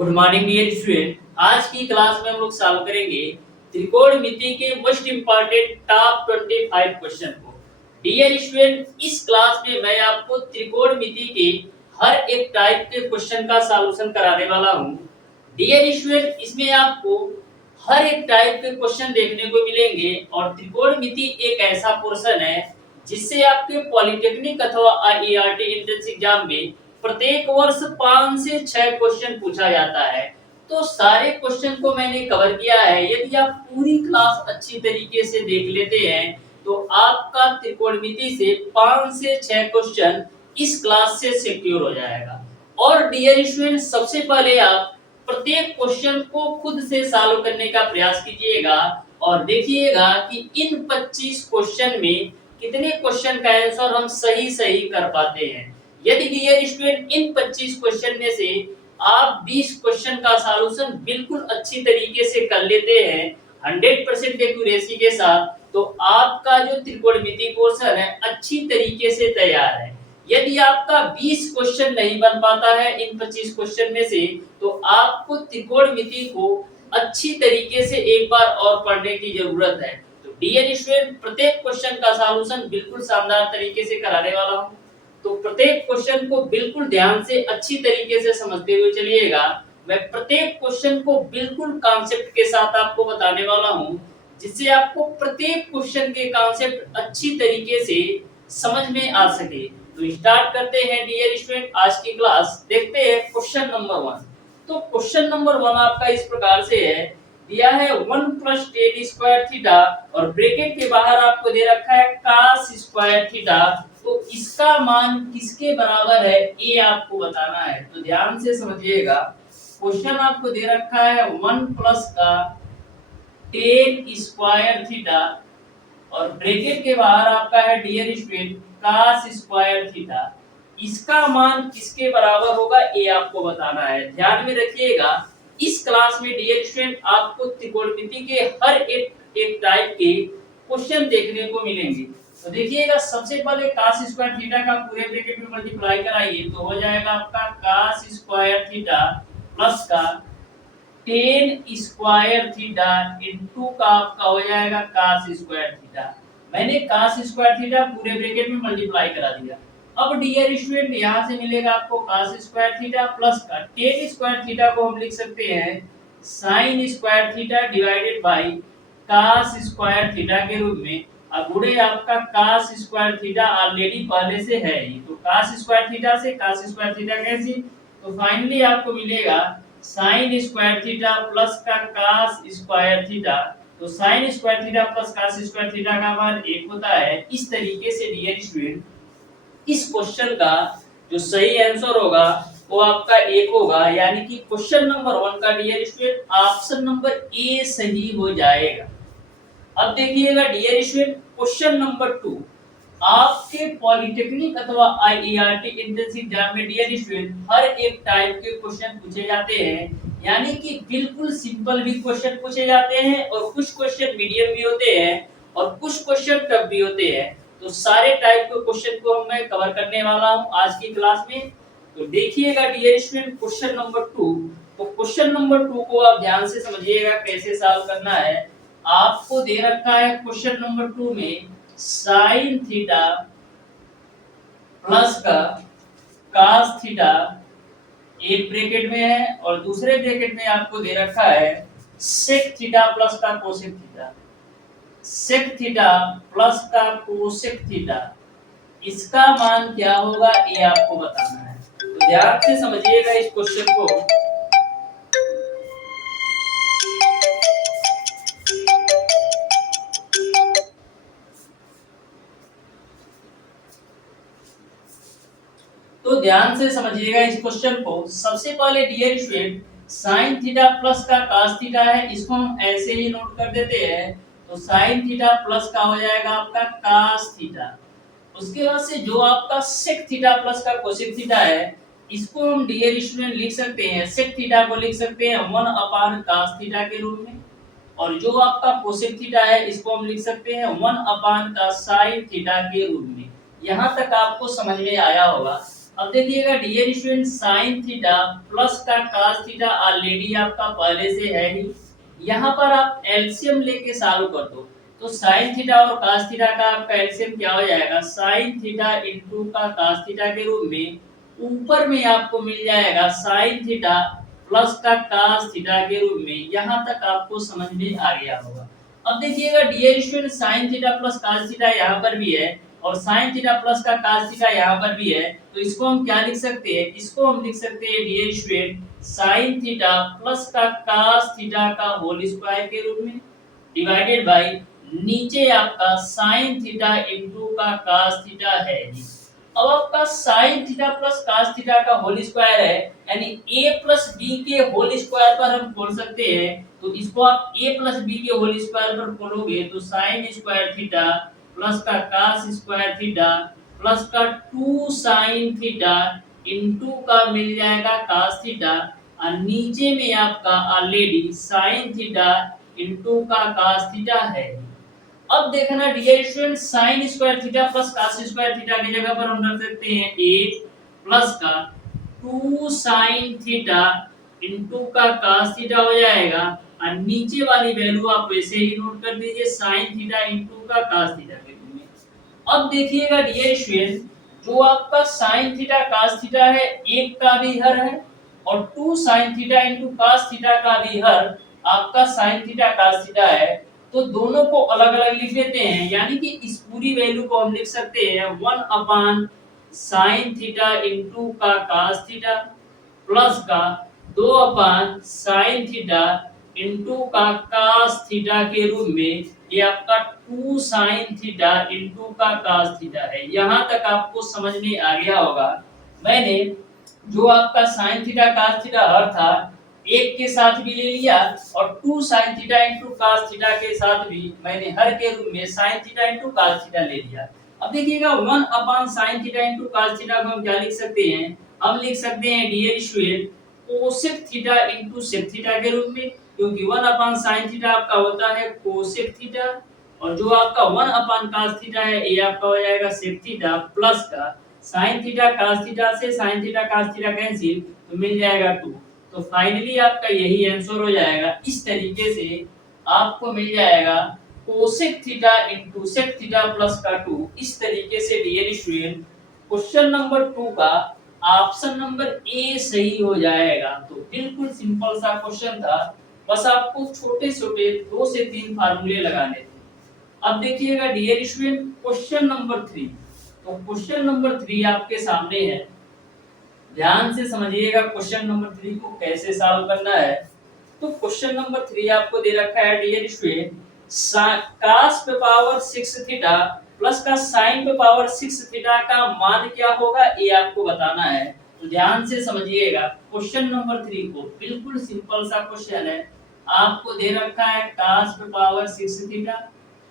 Good morning dear student. आज की class में हम लोग सॉल्व करेंगे त्रिकोणमिति के मोस्ट इंपॉर्टेंट टॉप 25 क्वेश्चन को। डियर स्टूडेंट, इस क्लास में मैं आपको त्रिकोणमिति के हर एक टाइप के क्वेश्चन का सॉल्यूशन कराने वाला हूं। डियर स्टूडेंट, इसमें आपको हर एक टाइप के क्वेश्चन देखने को मिलेंगे और त्रिकोणमिति एक ऐसा पोर्शन है जिससे आपके पॉलिटेक्निक अथवा आईआईटी एंट्रेंस एग्जाम में प्रत्येक वर्ष 5 से 6 क्वेश्चन पूछा जाता है। तो सारे क्वेश्चन को मैंने कवर किया है। यदि आप पूरी क्लास अच्छी तरीके से देख लेते हैं तो आपका त्रिकोणमिति से 5 से 6 क्वेश्चन इस क्लास से सिक्योर हो जाएगा। और डियर स्टूडेंट, सबसे पहले आप प्रत्येक क्वेश्चन को खुद से सॉल्व करने का प्रयास कीजिएगा और देखिएगा कि इन 25 क्वेश्चन में कितने क्वेश्चन का आंसर हम सही कर पाते हैं। यदि डियर स्टूडेंट इन 25 क्वेश्चन में से आप 20 क्वेश्चन का सॉल्यूशन बिल्कुल अच्छी तरीके से कर लेते हैं 100% एक्यूरेसी के साथ, तो आपका जो त्रिकोणमिति पोर्शन है अच्छी तरीके से तैयार है। यदि आपका 20 क्वेश्चन नहीं बन पाता है इन 25 क्वेश्चन में से, तो आपको त्रिकोणमिति को अच्छी तरीके से एक बार और पढ़ने की जरूरत है। तो डियर स्टूडेंट, प्रत्येक क्वेश्चन का सॉल्यूशन बिल्कुल शानदार तरीके से कराने वाला हूं। तो प्रत्येक क्वेश्चन को बिल्कुल ध्यान से अच्छी तरीके से समझते हुए चलिएगा। मैं प्रत्येक क्वेश्चन को बिल्कुल कॉन्सेप्ट के साथ आपको बताने वाला हूं, जिससे आपको प्रत्येक क्वेश्चन के कॉन्सेप्ट अच्छी तरीके से समझ में आ सके। तो स्टार्ट करते हैं डियर स्टूडेंट आज की क्लास। देखते हैं क्वेश्चन नंबर 1। तो क्वेश्चन नंबर 1 आपका इस प्रकार से है, दिया है 1 + tan स्क्वायर थीटा और ब्रैकेट के बाहर आपको दे रखा है cos स्क्वायर थीटा। तो इसका मान किसके बराबर है ये आपको बताना है। तो ध्यान से समझिएगा, क्वेश्चन आपको दे रखा है 1 प्लस का tan स्क्वायर थीटा और ब्रैकेट के बाहर आपका है dear student cos square theta. इसका मान किसके बराबर होगा ये आपको बताना है। ध्यान में रखिएगा, इस क्लास में डियर स्टूडेंट आपको त्रिकोणमिति के हर एक टाइप के क्वेश्चन देखने को मिलेंगे। तो देखिएगा, सबसे पहले cos स्क्वायर थीटा का पूरे ब्रैकेट में मल्टीप्लाई कराइए तो हो जाएगा आपका cos स्क्वायर थीटा प्लस का tan स्क्वायर थीटा इनटू का आपका हो जाएगा cos स्क्वायर थीटा। मैंने cos स्क्वायर थीटा पूरे ब्रैकेट में मल्टीप्लाई करा दिया। अब डियर स्टूडेंट, यहां से मिलेगा आपको cos स्क्वायर थीटा प्लस का tan स्क्वायर थीटा को हम लिख सकते हैं sin square theta divided by cos square theta के रूप में। अब गुणे आपका cos स्क्वायर थीटा ऑलरेडी पहले से है ही, तो cos स्क्वायर थीटा से cos स्क्वायर थीटा कैंसिल, तो फाइनली आपको मिलेगा sin स्क्वायर थीटा प्लस का cos स्क्वायर थीटा। तो sin square theta plus cos square theta का मान 1 होता है। इस तरीके से डियर स्टूडेंट इस क्वेश्चन का जो सही आंसर होगा वो आपका 1 होगा, यानी कि क्वेश्चन नंबर 1 का dear student option number A सही हो जाएगा। अब देखिएगा डियर स्टूडेंट क्वेश्चन नंबर 2 आपके पॉलिटेक्निक अथवा आईआईटी एंट्रेंस एग्जाम में डियर स्टूडेंट हर एक टाइप के क्वेश्चन पूछे जाते हैं, यानी कि बिल्कुल सिंपल भी क्वेश्चन पूछे जाते हैं और कुछ क्वेश्चन मीडियम भी होते हैं और कुछ क्वेश्चन टफ भी होते हैं। तो सारे टाइप के क्वेश्चन को मैं कवर करने वाला हूं आज की क्लास में। तो देखिएगा डियर स्टूडेंट क्वेश्चन नंबर 2। तो क्वेश्चन नंबर 2 को आप ध्यान से समझिएगा कैसे सॉल्व करना है। आपको दे रखा है क्वेश्चन नंबर 2 में sin थीटा प्लस का cos थीटा एक ब्रैकेट में है और दूसरे ब्रैकेट में आपको दे रखा है sec थीटा प्लस का cosec theta. sec theta plus का cosec थीटा, इसका मान क्या होगा ये आपको बताना है। तो ध्यान से समझिएगा इस क्वेश्चन को। तो ध्यान से समझिएगा इस क्वेश्चन को। सबसे पहले dear student sin theta plus का cos थीटा है, इसको हम ऐसे ही नोट कर देते हैं। तो sin थीटा प्लस का हो जाएगा आपका cos थीटा। उसके बाद से जो आपका sec थीटा प्लस का cosec थीटा है, इसको हम डियर स्टूडेंट लिख सकते हैं, sec थीटा को लिख सकते हैं 1/cos थीटा के रूप में और जो आपका cosec थीटा है इसको हम लिख सकते हैं 1/sin थीटा के रूप में। यहां तक आपको समझ में आया होगा। अब देखिएगा dear student sine theta plus का cos थीटा ऑलरेडी आपका पहले से है ही। यहाँ पर आप एलसीएम लेके सॉल्व कर दो तो साइन थीटा और cos थीटा का आपका एलसीएम क्या हो जाएगा, साइन थीटा इनटू का cos थीटा के रूप में ऊपर में आपको मिल जाएगा साइन थीटा प्लस का cos थीटा के रूप में। यहाँ तक आपको समझ में आ गया होगा। अब देखिएगा dear student sine theta plus cos theta यहाँ पर भी है और साइन थीटा प्लस का cos थीटा यहाँ पर भी है, तो इसको हम क्या लिख सकते हैं, इसको हम लिख सकते हैं dear student sine theta plus का cos थीटा का होल स्क्वायर के रूप में डिवाइडेड बाय नीचे आपका साइन थीटा इनटू का cos थीटा है जी। अब आपका sine theta plus cos theta का होल स्क्वायर है, यानी a प्लस b के होल स्क्वायर पर हम खोल सकते हैं, तो इसको आप a प्लस b के होल स्क्वायर पर खोलोगे तो साइन स्क्वायर थीटा प्लस का cos स्क्वायर थीटा प्लस का 2 साइन थीटा इनटू का मिल जाएगा cos थीटा और नीचे में आपका ऑलरेडी साइन थीटा इनटू का cos थीटा है। अब देखना dear student sine square theta plus cos square theta की जगह पर हम रख सकते हैं a प्लस का 2 साइन थीटा इनटू का cos थीटा हो जाएगा और नीचे वाली वैल्यू आप वैसे ही नोट कर दीजिए साइन थीटा इनटू का cos थीटा के रूप में। अब देखिएगा डियर स्टूडेंट जो आपका साइन थीटा cos थीटा है एक का भी हर है और 2 sign theta into cos theta का भी हर आपका साइन थीटा cos थीटा है, तो दोनों को अलग अलग लिख लेते हैं, यानी कि इस पूरी वैल्यू को हम लिख सकते हैं 1 अपान साइन थीटा इनटू का cos थीटा प्लस का 2 अपान साइन थीटा इनटू का cos थीटा के रूप में। ये आपका 2 साइन थीटा इनटू का cos थीटा है। यहाँ तक आपको समझ में आ गया होगा। मैंने जो आपका साइन थीटा cos थीटा हर था एक के साथ भी ले लिया और 2 sign theta into cos theta के साथ भी मैंने हर के रूप में sign theta into cos theta ले लिया। अब देखिएगा 1 अपान sign theta into cos theta को हम क्या लिख सकते हैं, हम लिख सकते हैं dear student cosec theta into sec theta के रूप में, क्योंकि 1 अपान साइन थीटा आपका होता है कोसेक थीटा और जो आपका 1 अपान cos थीटा है ये आपका हो जाएगा सेक थीटा प्लस का साइन थीटा cos थीटा से sine theta cos theta cancel तो मिल जाएगा 2। तो फाइनली आपका यही आंसर हो जाएगा। इस तरीके से आपको मिल जाएगा cosec theta into sec theta plus का 2। इस तरीके से डियर स्टूडेंट क्वेश्चन नंबर 2 का ऑप्शन नंबर ए सही हो जाएगा। तो बिल्कुल सिंपल सा क्वेश्चन था, बस आपको छोटे-छोटे 2 से 3 फार्मूले लगाने थे। अब देखिएगा डियर स्टूडेंट क्वेश्चन नंबर 3। तो क्वेश्चन नंबर 3 आपके सामने है, ध्यान से समझिएगा क्वेश्चन नंबर 3 को कैसे सॉल्व करना है। तो क्वेश्चन नंबर 3 आपको दे रखा है डियर स्टूडेंट cos पे पावर 6 थीटा प्लस का sin पे पावर 6 थीटा का मान क्या होगा ये आपको बताना है। तो ध्यान से समझिएगा क्वेश्चन नंबर 3 को, बिल्कुल सिंपल सा क्वेश्चन है। आपको दे रखा है cos पे पावर 6 थीटा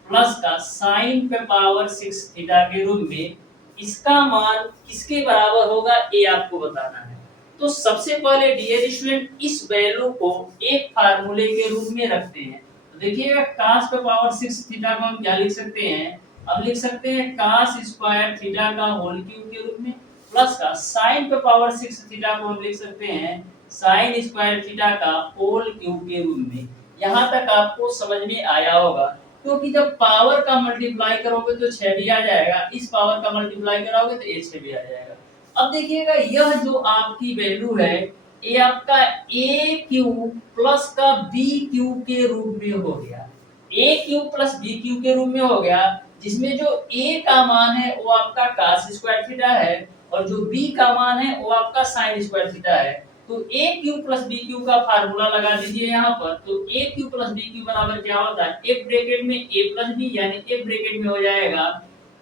प्लस का sin पे पावर 6 थीटा के रूप में, इसका मान किसके बराबर होगा ये आपको बताना है। तो सबसे पहले डियर स्टूडेंट इस वैल्यू को एक फार्मूले के रूप में रखते हैं। तो देखिएगा cos पे पावर 6 थीटा को हम क्या लिख सकते हैं, हम लिख सकते हैं cos स्क्वायर थीटा का होल क्यूब के रूप में प्लस का sin पे पावर 6 थीटा को हम लिख सकते हैं sin स्क्वायर थीटा का होल क्यूब के रूप में। यहाँ तक आपको समझ में आया होगा, क्योंकि जब पावर का मल्टीप्लाई करोगे तो 6 भी आ जाएगा, इस पावर का मल्टीप्लाई कराओगे तो ये 6 भी आ जाएगा। अब देखिएगा यह जो आपकी वैल्यू है ये आपका a क्यूब प्लस का b क्यूब के रूप में हो गया, a cube plus b cube के रूप में हो गया, जिसमें जो a का मान है वो आपका cos स्क्वायर थीटा है और जो b का मान है वो आपका sin स्क्वायर थीटा है। तो a cube plus b cube का फार्मूला लगा दीजिए यहाँ पर। तो a cube plus b cube बराबर क्या होता है, एक ब्रैकेट में a प्लस b, यानी एक ब्रैकेट में हो जाएगा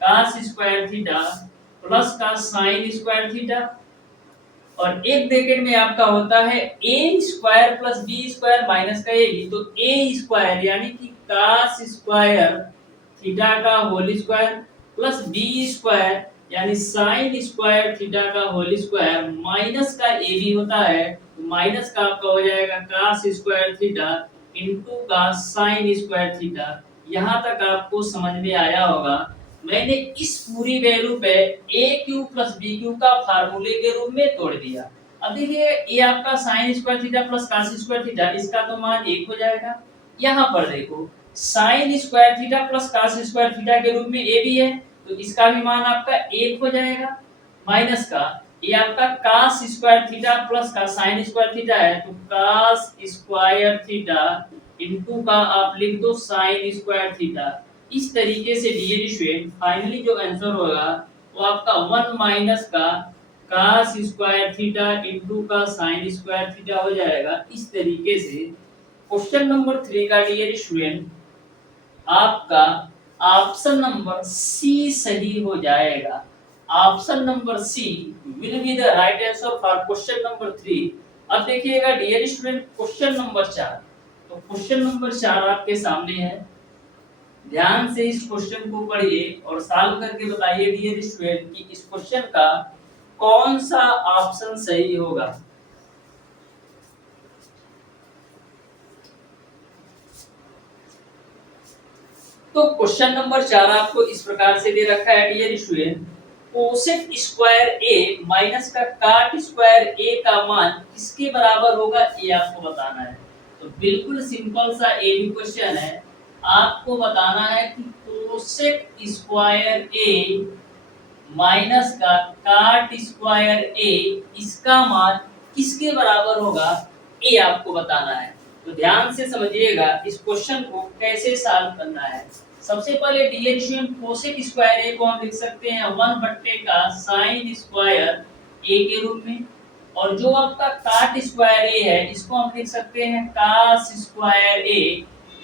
cos स्क्वायर थीटा प्लस का sin स्क्वायर थीटा और एक ब्रैकेट में आपका होता है a square plus b square minus का a भी, तो a स्क्वायर यानी कि cos स्क्वायर थीटा का whole square plus b square यानी sin स्क्वायर थीटा का होल स्क्वायर माइनस का a भी होता है, तो माइनस का आपका हो जाएगा cos स्क्वायर थीटा इनटू का sin स्क्वायर थीटा। यहाँ तक आपको समझ में आया होगा। मैंने इस पूरी वैल्यू पे ए क्यू प्लस बी क्यू का फार्मूले के रूप में तोड़ दिया। अब देखिए ये आपका sine square theta plus cos square theta, इसका तो मान 1 हो जाएगा। यहाँ पर देखो sign square theta plus cos square theta के रूप में ए भी है, तो इसका भी मान आपका 1 हो जाएगा। माइनस का ये आपका cos स्क्वायर थीटा प्लस का sin स्क्वायर थीटा है, तो cos स्क्वायर थीटा इनटू का आप लिख दो sin स्क्वायर थीटा। इस तरीके से डियर स्टूडेंट फाइनली जो आंसर होगा वो आपका 1 माइनस का cos स्क्वायर थीटा इनटू का sin स्क्वायर थीटा हो जाएगा। इस तरीके से क्वेश्चन नंबर 3 का डियर स्टूडेंट आपका ऑप्शन नंबर सी सही हो जाएगा। Option number C will be the right answer for question number 3। अब देखिएगा डियर स्टूडेंट क्वेश्चन नंबर 4। तो क्वेश्चन नंबर 4 आपके सामने है, ध्यान से इस क्वेश्चन को पढ़िए और सॉल्व करके बताइए डियर स्टूडेंट कि इस क्वेश्चन का कौन सा ऑप्शन सही होगा। तो क्वेश्चन नंबर 4 आपको इस प्रकार से दे रखा है डियर स्टूडेंट, कोसेक स्क्वायर ए माइनस का काट स्क्वायर ए का मान किसके बराबर होगा, ये आपको बताना है। तो बिल्कुल सिंपल सा ए बी क्वेश्चन है, आपको बताना है कि कोसेक स्क्वायर ए माइनस का काट स्क्वायर ए इसका मान किसके बराबर होगा, ये आपको बताना है। तो ध्यान से समझिएगा इस क्वेश्चन को कैसे सॉल्व करना है। सबसे पहले डियर स्टूडेंट कोसेक स्क्वायर ए को हम लिख सकते हैं 1 बट्टे का साइन स्क्वायर ए के रूप में, और जो आपका काट स्क्वायर ए है इसको हम लिख सकते हैं cos square A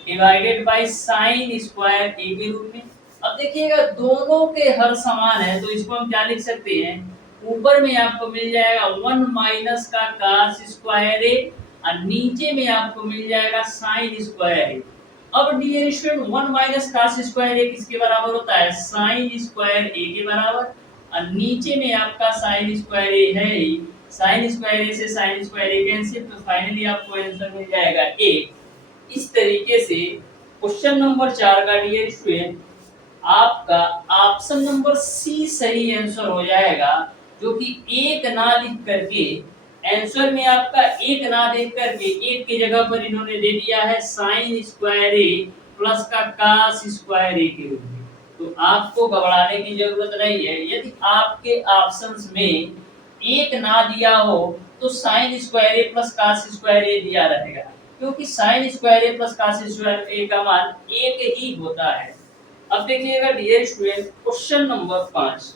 divided by sine square A के रूप में। अब देखिएगा दोनों के हर समान है, तो इसको हम क्या लिख सकते हैं, ऊपर में आपको मिल जाएगा 1 माइनस का cos स्क्वायर ए और नीचे में आपको मिल जाएगा साइन स्क्वायर ए। अब dear student 1 minus cos square A किसके बराबर होता है, साइन स्क्वायर ए के बराबर, और नीचे में आपका साइन स्क्वायर ए है ही, साइन स्क्वायर ए से साइन स्क्वायर ए कैंसिल, तो फाइनली आपको आंसर मिल जाएगा ए। इस तरीके से क्वेश्चन नंबर 4 का डियर स्टूडेंट आपका ऑप्शन नंबर सी सही आंसर हो जाएगा, जो कि एक ना लिख करके आंसर में आपका एक ना देख करके एक की जगह पर इन्होंने दे दिया है साइन स्क्वायर ए प्लस का cos स्क्वायर ए के रूप में। तो आपको घबराने की जरूरत नहीं है, यदि आपके ऑप्शंस में एक ना दिया हो तो साइन स्क्वायर ए प्लस cos स्क्वायर ए दिया रहेगा, क्योंकि साइन स्क्वायर ए प्लस cos स्क्वायर ए का मान एक ही होता है। अब देखिएगा डियर स्टूडेंट क्वेश्चन नंबर 5।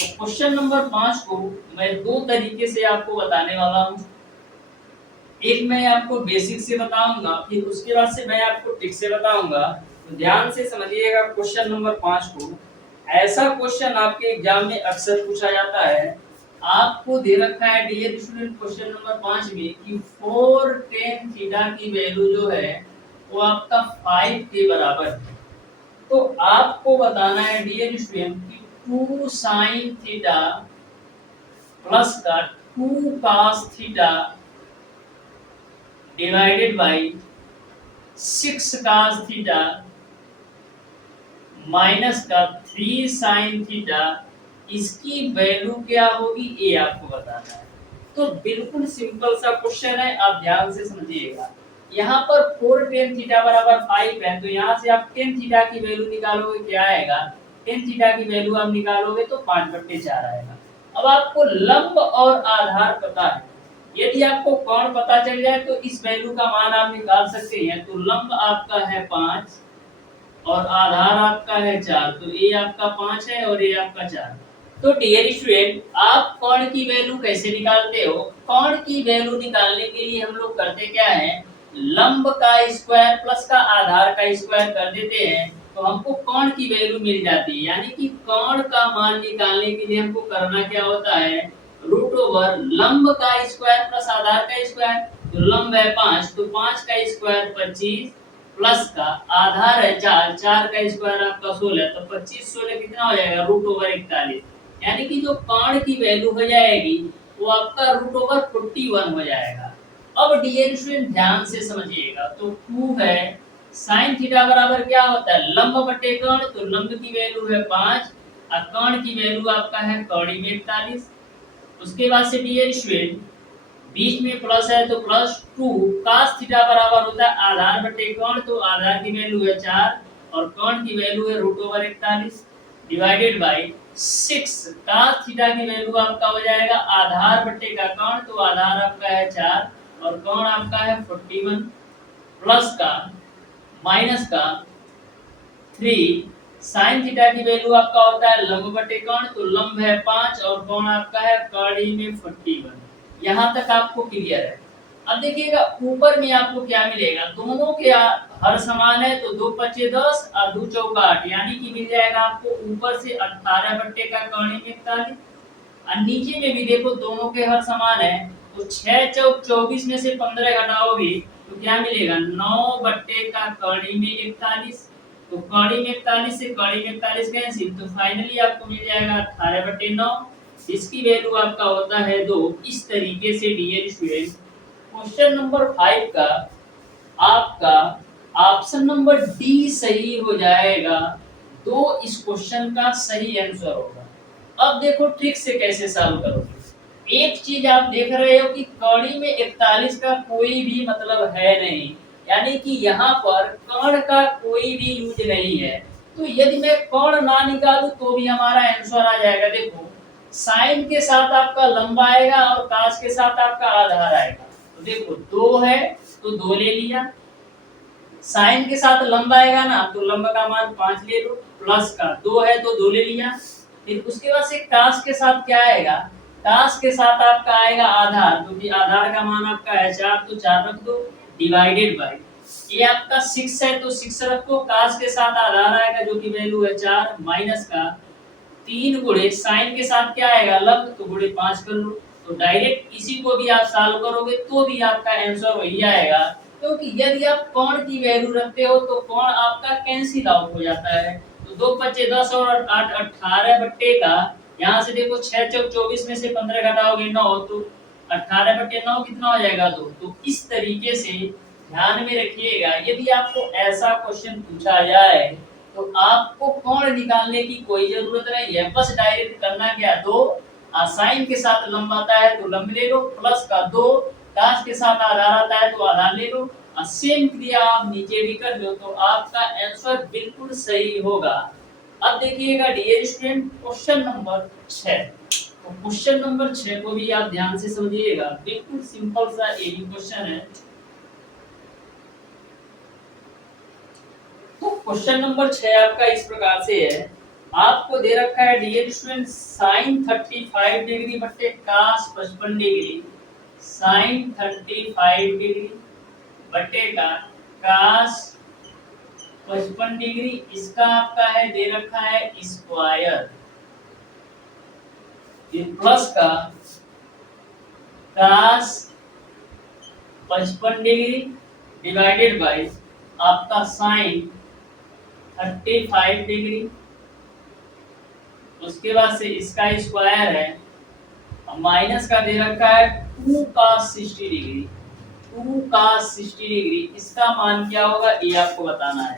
तो क्वेश्चन नंबर 5 को मैं दो तरीके से आपको बताने वाला हूँ। एक मैं आपको बेसिक से बताऊंगा, फिर उसके बाद से मैं आपको ट्रिक से बताऊंगा। तो ध्यान से समझिएगा क्वेश्चन नंबर 5 को। ऐसा क्वेश्चन आपके एग्जाम में अक्सर पूछा जाता है। आपको दे रखा है डियर स्टूडेंट क्वेश्चन नंबर 5 में कि 4 tan थीटा की वैल्यू जो है वो आपका 5 के बराबर है। तो आपको बताना है डियर स्टूडेंट कि 2 sin थीटा प्लस का 2 cos theta divided by 6 cos theta minus का 3 sin थीटा, इसकी वैल्यू क्या होगी ये आपको बताना है। तो बिल्कुल सिंपल सा क्वेश्चन है, आप ध्यान से समझिएगा। यहाँ पर 4 tan थीटा बराबर 5 है, तो यहाँ से आप tan थीटा की वैल्यू निकालोगे, क्या आएगा, tan थीटा की वैल्यू आप निकालोगे तो 5/4 आएगा। अब आपको लंब और आधार पता है, यदि आपको कोण पता चल जाए तो इस वैल्यू का मान आप निकाल सकते हैं। तो लंब आपका है 5 और आधार आपका है 4, तो ये आपका 5 है और ये आपका 4। तो डियर स्टूडेंट आप कोण की वैल्यू कैसे निकालते हो, कोण की वैल्यू निकालने के लिए हम लोग करते क्या है, लंब का स्क्वायर प्लस का आधार का स्क्वायर कर देते हैं, तो हमको कोण की वैल्यू मिल जाती है। यानी कि कोण का मान निकालने के लिए हमको करना क्या होता है, रूट ओवर लंब का स्क्वायर प्लस आधार का स्क्वायर। तो लंब है 5, तो 5 का स्क्वायर 25 प्लस का आधार है 4, 4 का स्क्वायर आपका 16, तो 25 16 कितना हो जाएगा, रूट ओवर 41। यानी कि जो कोण की वैल्यू हो जाएगी वो आपका रूट ओवर 41 हो जाएगा। अब डियर स्टूडेंट ध्यान से समझिएगा, तो 2 है साइन थीटा बराबर क्या होता है, लंब बटे कर्ण, तो लंब की वैल्यू है 5 और कर्ण की वैल्यू आपका है कौड़ी में 41। उसके बाद से डियर स्टूडेंट बीच में प्लस है तो +2 cos थीटा बराबर होता है आधार बटे कर्ण, तो आधार की वैल्यू है 4 और कर्ण की वैल्यू है √41 डिवाइडेड बाय 6 cos थीटा की वैल्यू आपका हो जाएगा आधार बटे का कर्ण, तो आधार आपका है 4 और कर्ण आपका है 41 प्लस का माइनस का 3 साइन थीटा की वैल्यू आपका होता है लंब बटे कर्ण, तो लंब है 5 और कोण आपका है कड़ी में 41। यहाँ तक आपको क्लियर है। अब देखिएगा ऊपर में आपको क्या मिलेगा, दोनों के हर समान है तो 2 5 10 और 2 चौका 8 यानी कि मिल जाएगा आपको ऊपर से 18 बट्टे का कड़ी में 41 और नीचे में भी देखो दोनों के हर समान है तो 6 चौक 24 में से 15 घटाओगे तो क्या मिलेगा 9 बट्टे का कड़ी में 41, तो कड़ी में 41 से कड़ी में 41 कैंसिल, तो फाइनली आपको मिल जाएगा 18/9, इसकी वैल्यू आपका होता है 2। इस तरीके से डियर स्टूडेंट क्वेश्चन नंबर 5 का आपका ऑप्शन नंबर डी सही हो जाएगा, 2 इस क्वेश्चन का सही आंसर होगा। अब देखो ट्रिक से कैसे सॉल्व करोगे। एक चीज आप देख रहे हो कि कड़ी में 41 का कोई भी मतलब है नहीं, यानी कि यहाँ पर कर्ण का कोई भी यूज नहीं है, तो यदि मैं कर्ण ना निकालूं तो भी हमारा आंसर आ जाएगा। देखो साइन के साथ आपका लंबा आएगा और काश के साथ आपका आधार आएगा, तो देखो 2 है तो 2 ले लिया, साइन के साथ लंब आएगा ना तो लंब का मान 5 ले लो, प्लस का 2 है तो 2 ले लिया, फिर उसके बाद से काश के साथ क्या आएगा, काश के साथ आपका आएगा आधार, क्योंकि आधार का मान आपका है 4 तो 4 रख दो डिवाइडेड बाय ये आपका 6 है तो 6 रखो, काश के साथ आधार आएगा जो कि वैल्यू है 4 माइनस का 3 गुणे साइन के साथ क्या आएगा लंब, तो गुणे 5 कर लो, तो डायरेक्ट इसी को भी आप सॉल्व करोगे तो भी आपका आंसर वही आएगा, क्योंकि यदि आप कोण की वैल्यू रखते हो तो कोण आपका कैंसिल आउट हो जाता है, तो 2 5 10 और 8 18 बट्टे का, यहाँ से देखो 6 चौक 24 में से 15 घटाओगे 9 तो 18/9 कितना हो जाएगा 2। तो इस तरीके से ध्यान में रखिएगा, यदि आपको ऐसा क्वेश्चन पूछा जाए तो आपको कोण निकालने की कोई जरूरत नहीं है, बस डायरेक्ट करना क्या, 2 साइन के साथ लंब आता है तो लंब ले लो, प्लस का 2 काश के साथ आधार आता है तो आधार ले लो, और सेम क्रिया आप नीचे भी कर लो तो आपका आंसर बिल्कुल सही होगा। अब देखिएगा डियर स्टूडेंट क्वेश्चन नंबर 6, तो क्वेश्चन नंबर 6 को भी आप ध्यान से समझिएगा, बिल्कुल सिंपल सा एक क्वेश्चन है। तो क्वेश्चन नंबर 6 आपका इस प्रकार से है, आपको दे रखा है डियर स्टूडेंट साइन 35 डिग्री बट्टे कास 55 डिग्री, साइन 35 डिग्री बट्टे का कास 55 डिग्री, इसका आपका है दे रखा है स्क्वायर, ये प्लस का कास 55 डिग्री डिवाइडेड बाय आपका साइन 35 डिग्री, उसके बाद से इसका स्क्वायर है माइनस का दे रखा है 2 cos 60 डिग्री, 2 cos 60 डिग्री, इसका मान क्या होगा ये आपको बताना है।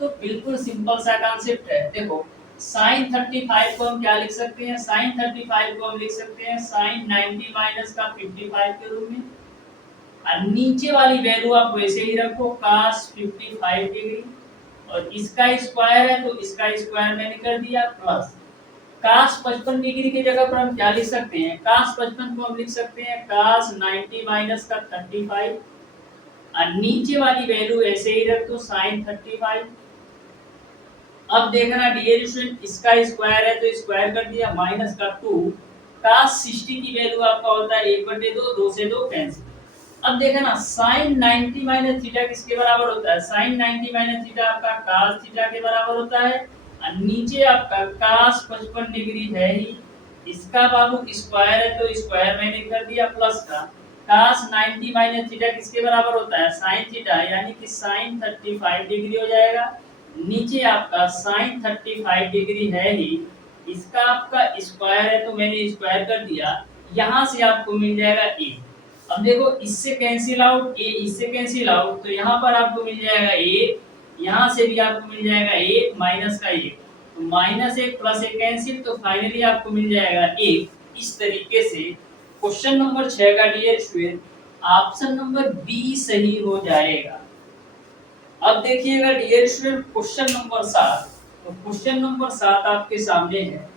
तो बिल्कुल सिंपल सा कॉन्सेप्ट है। देखो sin 35 को हम क्या लिख सकते हैं, sin 35 को हम लिख सकते हैं sin 90 माइनस का 55 के रूप में, और नीचे वाली वैल्यू आप वैसे ही रखो cos 55 डिग्री, और इसका स्क्वायर है तो इसका स्क्वायर मैंने कर दिया, प्लस cos 55 डिग्री की जगह पर हम क्या लिख सकते हैं, cos 55 को हम लिख सकते हैं cos 90 माइनस का 35, और नीचे वाली वैल्यू ऐसे ही रख दो sin 35। अब देखना डियर स्टूडेंट इसका स्क्वायर है तो स्क्वायर कर दिया, माइनस का 2 cos 60 की वैल्यू आपका होता है 1/2, 2 से 2 कैंसिल। अब देखना sin 90 माइनस थीटा किसके बराबर होता है, sin 90 माइनस थीटा आपका cos थीटा के बराबर होता है, और नीचे आपका cos 55 डिग्री है ही, इसका बाबू स्क्वायर है तो स्क्वायर मैंने कर दिया, प्लस का cos 90 माइनस थीटा किसके बराबर होता है sin थीटा, यानी कि sin 35 डिग्री हो जाएगा, नीचे आपका sin 35 डिग्री है ही, इसका आपका स्क्वायर है तो मैंने स्क्वायर कर दिया, यहाँ से आपको मिल जाएगा a। अब देखो इससे कैंसिल आउट, ए इससे कैंसिल आउट, तो यहाँ पर आपको मिल जाएगा a, यहाँ से भी आपको मिल जाएगा 1 माइनस का 1, तो माइनस 1 प्लस 1 कैंसिल, तो फाइनली आपको मिल जाएगा 1। इस तरीके से क्वेश्चन नंबर 6 का dear student option number B सही हो जाएगा। अब देखिएगा डियर स्टूडेंट क्वेश्चन नंबर 7। तो क्वेश्चन नंबर 7 आपके सामने है,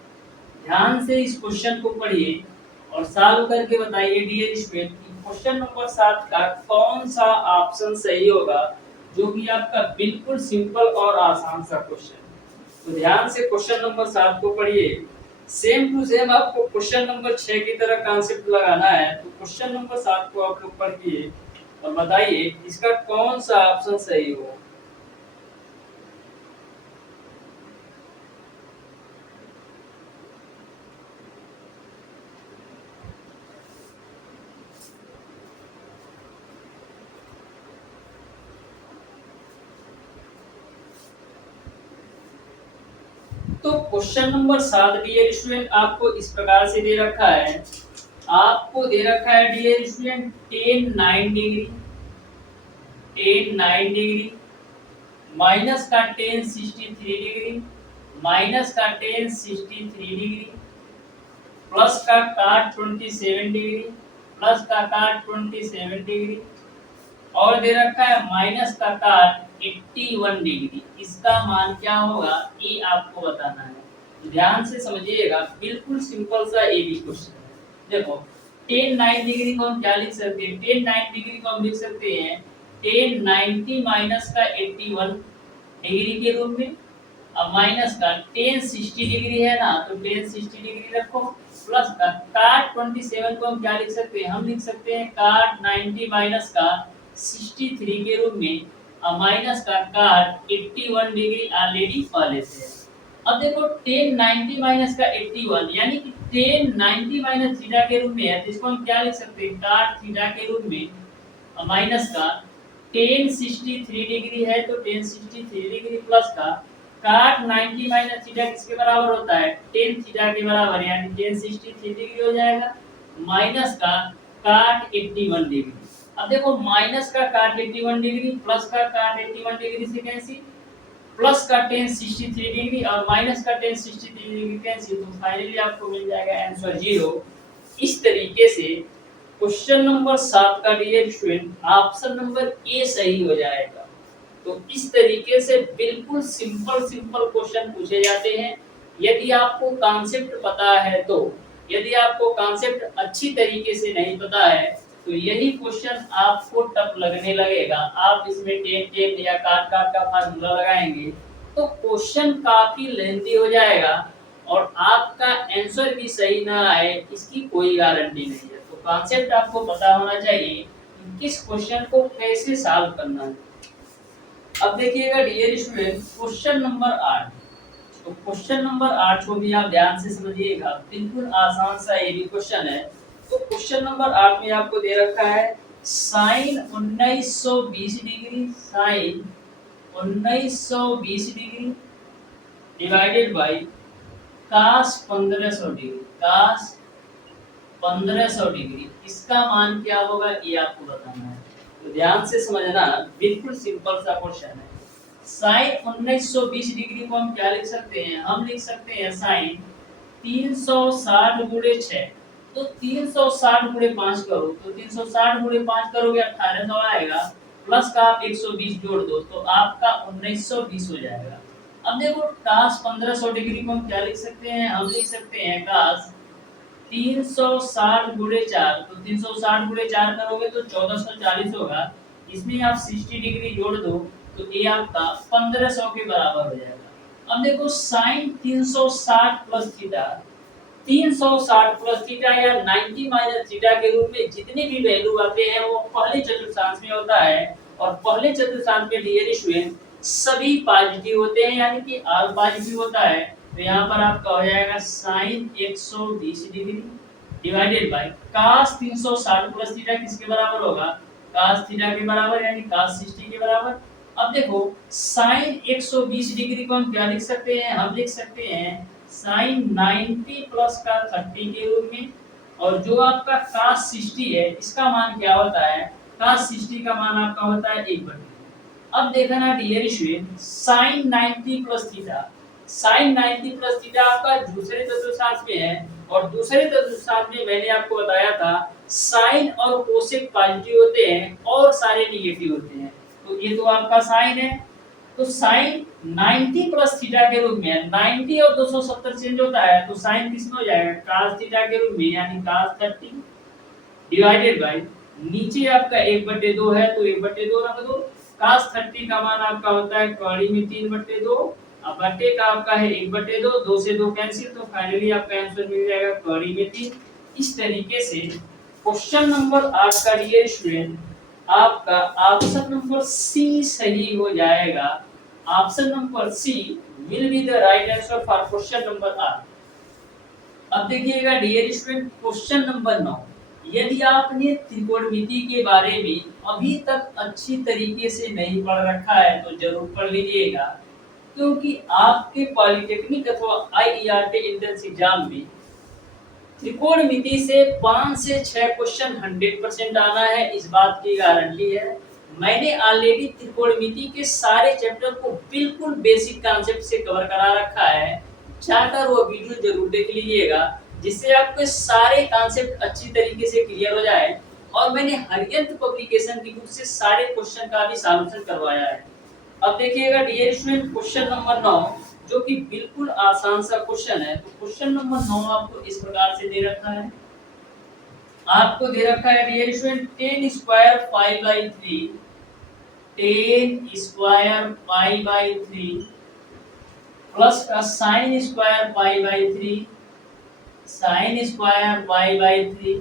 ध्यान से इस क्वेश्चन को पढ़िए और सॉल्व करके बताइए डियर स्टूडेंट कि क्वेश्चन नंबर 7 का कौन सा ऑप्शन सही होगा, जो कि आपका बिल्कुल सिंपल और आसान सा क्वेश्चन। तो ध्यान से क्वेश्चन नंबर 7 को पढ़िए, सेम टू सेम आपको क्वेश्चन नंबर 6 की तरह कॉन्सेप्ट लगाना है। तो क्वेश्चन नंबर 7 को आप लोग पढ़िए और बताइए इसका कौन सा ऑप्शन सही होगा। तो क्वेश्चन नंबर 7 डियर स्टूडेंट आपको इस प्रकार से दे रखा है, आपको दे रखा है dear student tan 9 degree, tan 9 degree minus का tan 63 डिग्री, माइनस का tan 63 डिग्री प्लस का cot 27 डिग्री, प्लस का cot 27 डिग्री और दे रखा है माइनस का cot 81 डिग्री। इसका मान क्या होगा ये आपको बताना है। तो ध्यान से समझिएगा, बिल्कुल सिंपल सा ये भी क्वेश्चन है। देखो tan 9 डिग्री को हम क्या लिख सकते हैं, tan 9 डिग्री को हम लिख सकते हैं tan 90 माइनस का 81 डिग्री के रूप में। अब माइनस का tan 60 डिग्री है ना, तो tan 60 डिग्री रखो, प्लस का cot 27 को हम क्या लिख सकते हैं, हम लिख सकते हैं cot 90 माइनस का 63 के रूप में, और माइनस का cot 81 डिग्री ऑलरेडी पहले से है। अब देखो tan 90 माइनस का 81 यानी कि tan 90 माइनस थीटा के रूप में है, तो इसको हम क्या लिख सकते हैं cot थीटा के रूप में, और माइनस का tan 63 डिग्री है तो tan 63 डिग्री प्लस का cot 90 माइनस थीटा किसके बराबर होता है, tan थीटा के बराबर, यानी tan 63 डिग्री हो जाएगा, माइनस का cot 81 डिग्री। अब देखो माइनस का cot 81 डिग्री प्लस का cot 81 डिग्री से कैंसिल, प्लस का tan 63 डिग्री और माइनस का tan 63 डिग्री कैंसिल, तो फाइनली आपको मिल जाएगा आंसर 0। इस तरीके से क्वेश्चन नंबर 7 का dear student option number A सही हो जाएगा। तो इस तरीके से बिल्कुल सिंपल सिंपल क्वेश्चन पूछे जाते हैं। यदि आपको कॉन्सेप्ट पता है तो, यदि आपको कॉन्सेप्ट अच्छी तरीके से नहीं पता है तो यही क्वेश्चन आपको टफ लगने लगेगा। आप इसमें टेन टेन या काट काट का फार्मूला लगाएंगे तो क्वेश्चन काफी लेंथी हो जाएगा और आपका आंसर भी सही ना आए इसकी कोई गारंटी नहीं है। तो कॉन्सेप्ट आपको पता होना चाहिए कि किस क्वेश्चन को कैसे सॉल्व करना है। अब देखिएगा डियर स्टूडेंट क्वेश्चन नंबर 8। तो क्वेश्चन नंबर 8 को भी आप ध्यान से समझिएगा, बिल्कुल आसान सा ये भी क्वेश्चन है। तो क्वेश्चन नंबर 8 में आपको दे रखा है sin 1920 degree, sin 1920 degree divided by cos 1500 degree, cos 1500 degree, इसका मान क्या होगा ये आपको बताना है। तो ध्यान से समझना, बिल्कुल सिंपल सा क्वेश्चन है। sin 1920 डिग्री को हम क्या लिख सकते हैं, हम लिख सकते हैं sin 360 गुणे 6। तो 360 गुणे 5 करो, तो 360 गुणे 5 करोगे 1800 आएगा, प्लस का आप 120 जोड़ दो तो आपका 1920 हो जाएगा। अब देखो cos 1500 डिग्री को हम क्या लिख सकते हैं, हम लिख सकते हैं cos 360 गुणे 4। तो 360 गुणे 4 करोगे तो 1440 होगा, इसमें आप 60 डिग्री जोड़ दो तो ये आपका 1500 के बराबर हो जाएगा। अब देखो sin 360 plus theta, 360 plus theta या 90 माइनस थीटा के रूप में जितने भी वैल्यू आते हैं वो पहले चतुर्थांश में होता है, और पहले चतुर्थांश में डियर स्टूडेंट सभी पॉजिटिव होते हैं, यानी कि ऑल पॉजिटिव होता है। तो यहाँ पर आपका हो जाएगा sin 120 degree divided by cos 360 plus theta किसके बराबर होगा, cos थीटा के बराबर, यानी cos 60 के बराबर। अब देखो sin 120 डिग्री को हम क्या लिख सकते हैं, हम लिख सकते हैं sin 90 प्लस का 30 के रूप में, और जो आपका cos 60 है इसका मान क्या होता है, cos 60 का मान आपका होता है 1/2। अब देखना dear student sine 90 plus theta, sine 90 plus theta आपका दूसरे चतुर्थांश में है और दूसरे चतुर्थांश में मैंने आपको बताया था साइन और कोसेक पॉजिटिव होते हैं और सारे निगेटिव होते हैं। तो ये तो आपका साइन है, तो साइन 90 प्लस थीटा के रूप में 90 और 270 चेंज होता है तो साइन किसमें हो जाएगा cos थीटा के रूप में यानी cos 30 डिवाइडेड बाय नीचे आपका 1/2 है तो 1/2 रख दो। cos 30 का मान आपका होता है कड़ी में 3/2 अब बटे का आपका है 1/2, 2 से 2 कैंसिल तो फाइनली आपका आंसर मिल जाएगा कड़ी में 3। इस तरीके से क्वेश्चन नंबर 8 का डियर स्टूडेंट आपका ऑप्शन नंबर सी सही हो जाएगा। Option number C will be the right answer for question number 8। अब देखिएगा डियर स्टूडेंट क्वेश्चन नंबर 9, यदि आपने त्रिकोणमिति के बारे में अभी तक अच्छी तरीके से नहीं पढ़ रखा है तो जरूर पढ़ लीजिएगा, क्योंकि आपके पॉलिटेक्निक अथवा आईईआरटी एंट्रेंस एग्जाम में त्रिकोणमिति से 5 से 6 क्वेश्चन 100% आना है, इस बात की गारंटी है। मैंने ऑलरेडी त्रिकोणमिति के सारे चैप्टर को बिल्कुल बेसिक कॉन्सेप्ट से कवर करा रखा है, जाकर वो वीडियो जरूर देख लीजिएगा जिससे आपके सारे कॉन्सेप्ट अच्छी तरीके से क्लियर हो जाए। और मैंने हरियंत पब्लिकेशन की बुक से सारे क्वेश्चन का भी सॉल्यूशन करवाया है। अब देखिएगा डियर स्टूडेंट क्वेश्चन नंबर 9 जो कि बिल्कुल आसान सा क्वेश्चन है। तो क्वेश्चन नंबर 9 आपको इस प्रकार से दे रखा है, आपको दे रखा है dear student 10 square pi by 3, 10 square pi by 3 plus का sine square pi by 3, sine square pi by 3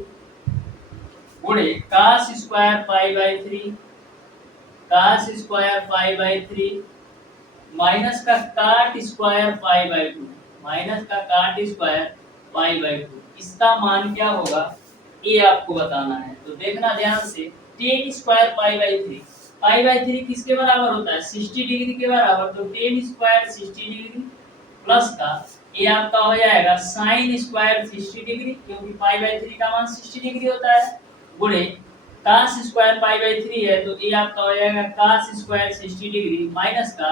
गुणे cos square pi by 3, cos square pi by 3 minus का cot square pi by 2, minus का cot square pi by 2, इसका मान क्या होगा ये आपको बताना है। तो देखना ध्यान से 10 square pi by 3, pi by 3 किसके बराबर होता है 60 डिग्री के बराबर, तो 10 स्क्वायर 60 डिग्री प्लस का ये आपका हो जाएगा साइन स्क्वायर 60 डिग्री क्योंकि पाई बाई 3 का मान 60 डिग्री होता है गुणे cos स्क्वायर पाई बाई 3 है तो ये आपका हो जाएगा cos स्क्वायर 60 डिग्री माइनस का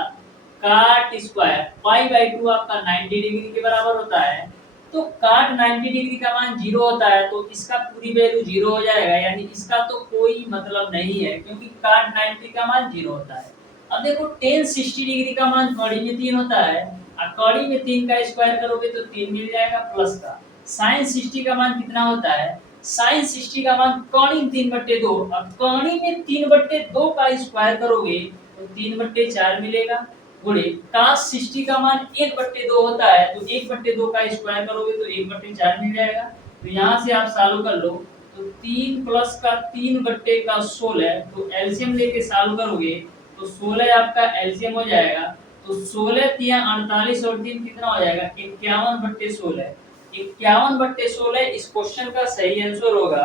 काट स्क्वायर पाई बाई 2 आपका 90 डिग्री के बराबर होता है। तो काट 90 डिग्री का मान 0 होता है तो इसका पूरी वैल्यू 0 हो जाएगा, यानी इसका तो कोई मतलब नहीं है क्योंकि काट 90 का मान 0 होता है। अब देखो tan 60 डिग्री का मान कड़ी में 3 होता है और कड़ी में 3 का स्क्वायर करोगे तो 3 मिल जाएगा प्लस का sin 60 का मान कितना होता है sin 60 का मान कड़ी में 3/2 और कड़ी में 3/2 का स्क्वायर करोगे तो 3/4 मिलेगा गुणे cos 60 का मान 1/2 होता है तो 1/2 का स्क्वायर करोगे तो 1/4 मिल जाएगा। तो यहाँ से आप सॉल्व कर लो तो 3 प्लस का 3/16 तो एलसीएम लेके सॉल्व करोगे तो 16 आपका एलसीएम हो जाएगा। तो 16 तिया 48 और 3 कितना हो जाएगा 51/16, 51/16 इस क्वेश्चन का सही आंसर होगा।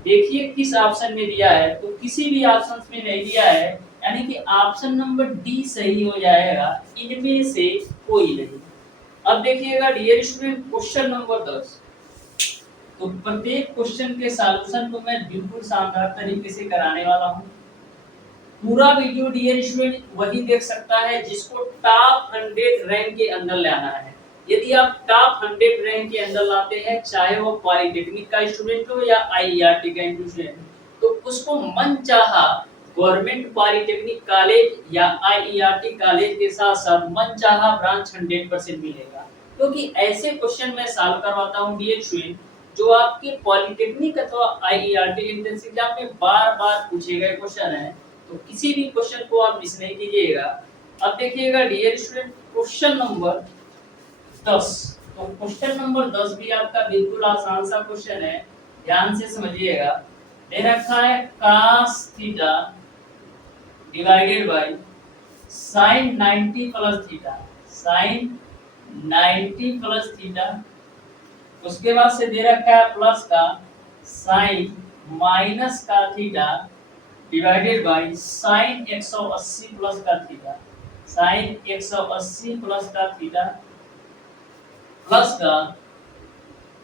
देखिए किस ऑप्शन में दिया है, तो किसी भी ऑप्शन में नहीं दिया है, यानी कि ऑप्शन नंबर डी सही हो जाएगा, इनमें से कोई नहीं। अब देखिएगा डियर स्टूडेंट क्वेश्चन नंबर 10, तो प्रत्येक क्वेश्चन के सॉल्यूशन को मैं बिल्कुल शानदार तरीके से कराने वाला हूं। पूरा वीडियो डियर स्टूडेंट वही देख सकता है जिसको टॉप 100 रैंक के अंदर लाना है। यदि आप टॉप 100 रैंक के अंदर लाते हैं, चाहे वो पॉलिटेक्निक का स्टूडेंट हो या आईईआरटी का स्टूडेंट, तो उसको मनचाहा गवर्नमेंट पॉलिटेक्निक कॉलेज या आईईआरटी कॉलेज के साथ साथ मनचाहा ब्रांच 100% मिलेगा, क्योंकि ऐसे क्वेश्चन मैं सॉल्व करवाता हूं डियर स्टूडेंट जो आपके पॉलिटेक्निक अथवा आईईआरटी एंट्रेंस एग्जाम में बार-बार पूछे गए क्वेश्चन है। तो किसी भी क्वेश्चन को आप मिस नहीं कीजिएगा। अब देखिएगा डियर स्टूडेंट क्वेश्चन नंबर 10, तो क्वेश्चन नंबर 10 भी आपका बिल्कुल आसान सा क्वेश्चन है, ध्यान से समझिएगा। दे रखा है cos theta divided by sin 90 plus theta, sin 90 plus theta, उसके बाद से दे रखा है प्लस का sin माइनस का theta divided by sin 180 plus का थीटा, sin 180 प्लस का थीटा प्लस का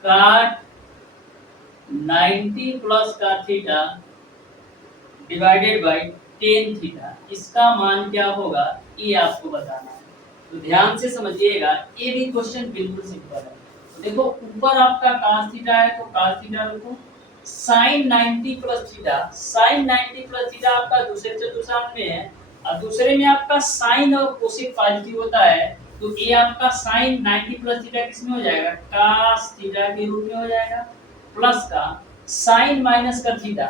काट 90 प्लस का theta divided by tan theta, इसका मान क्या होगा ये आपको बताना है। तो ध्यान से समझिएगा, ये भी क्वेश्चन बिल्कुल सिंपल है। तो देखो ऊपर आपका cos थीटा है तो cos थीटा लिखो, sin 90 plus theta, sin 90 plus theta आपका दूसरे चतुर्थांश में है और दूसरे में आपका sin और कोसेक पॉजिटिव होता है, तो ये आपका sin 90 प्लस थीटा किस में हो जाएगा, cos थीटा के रूप में हो जाएगा, प्लस का sin माइनस का थीटा,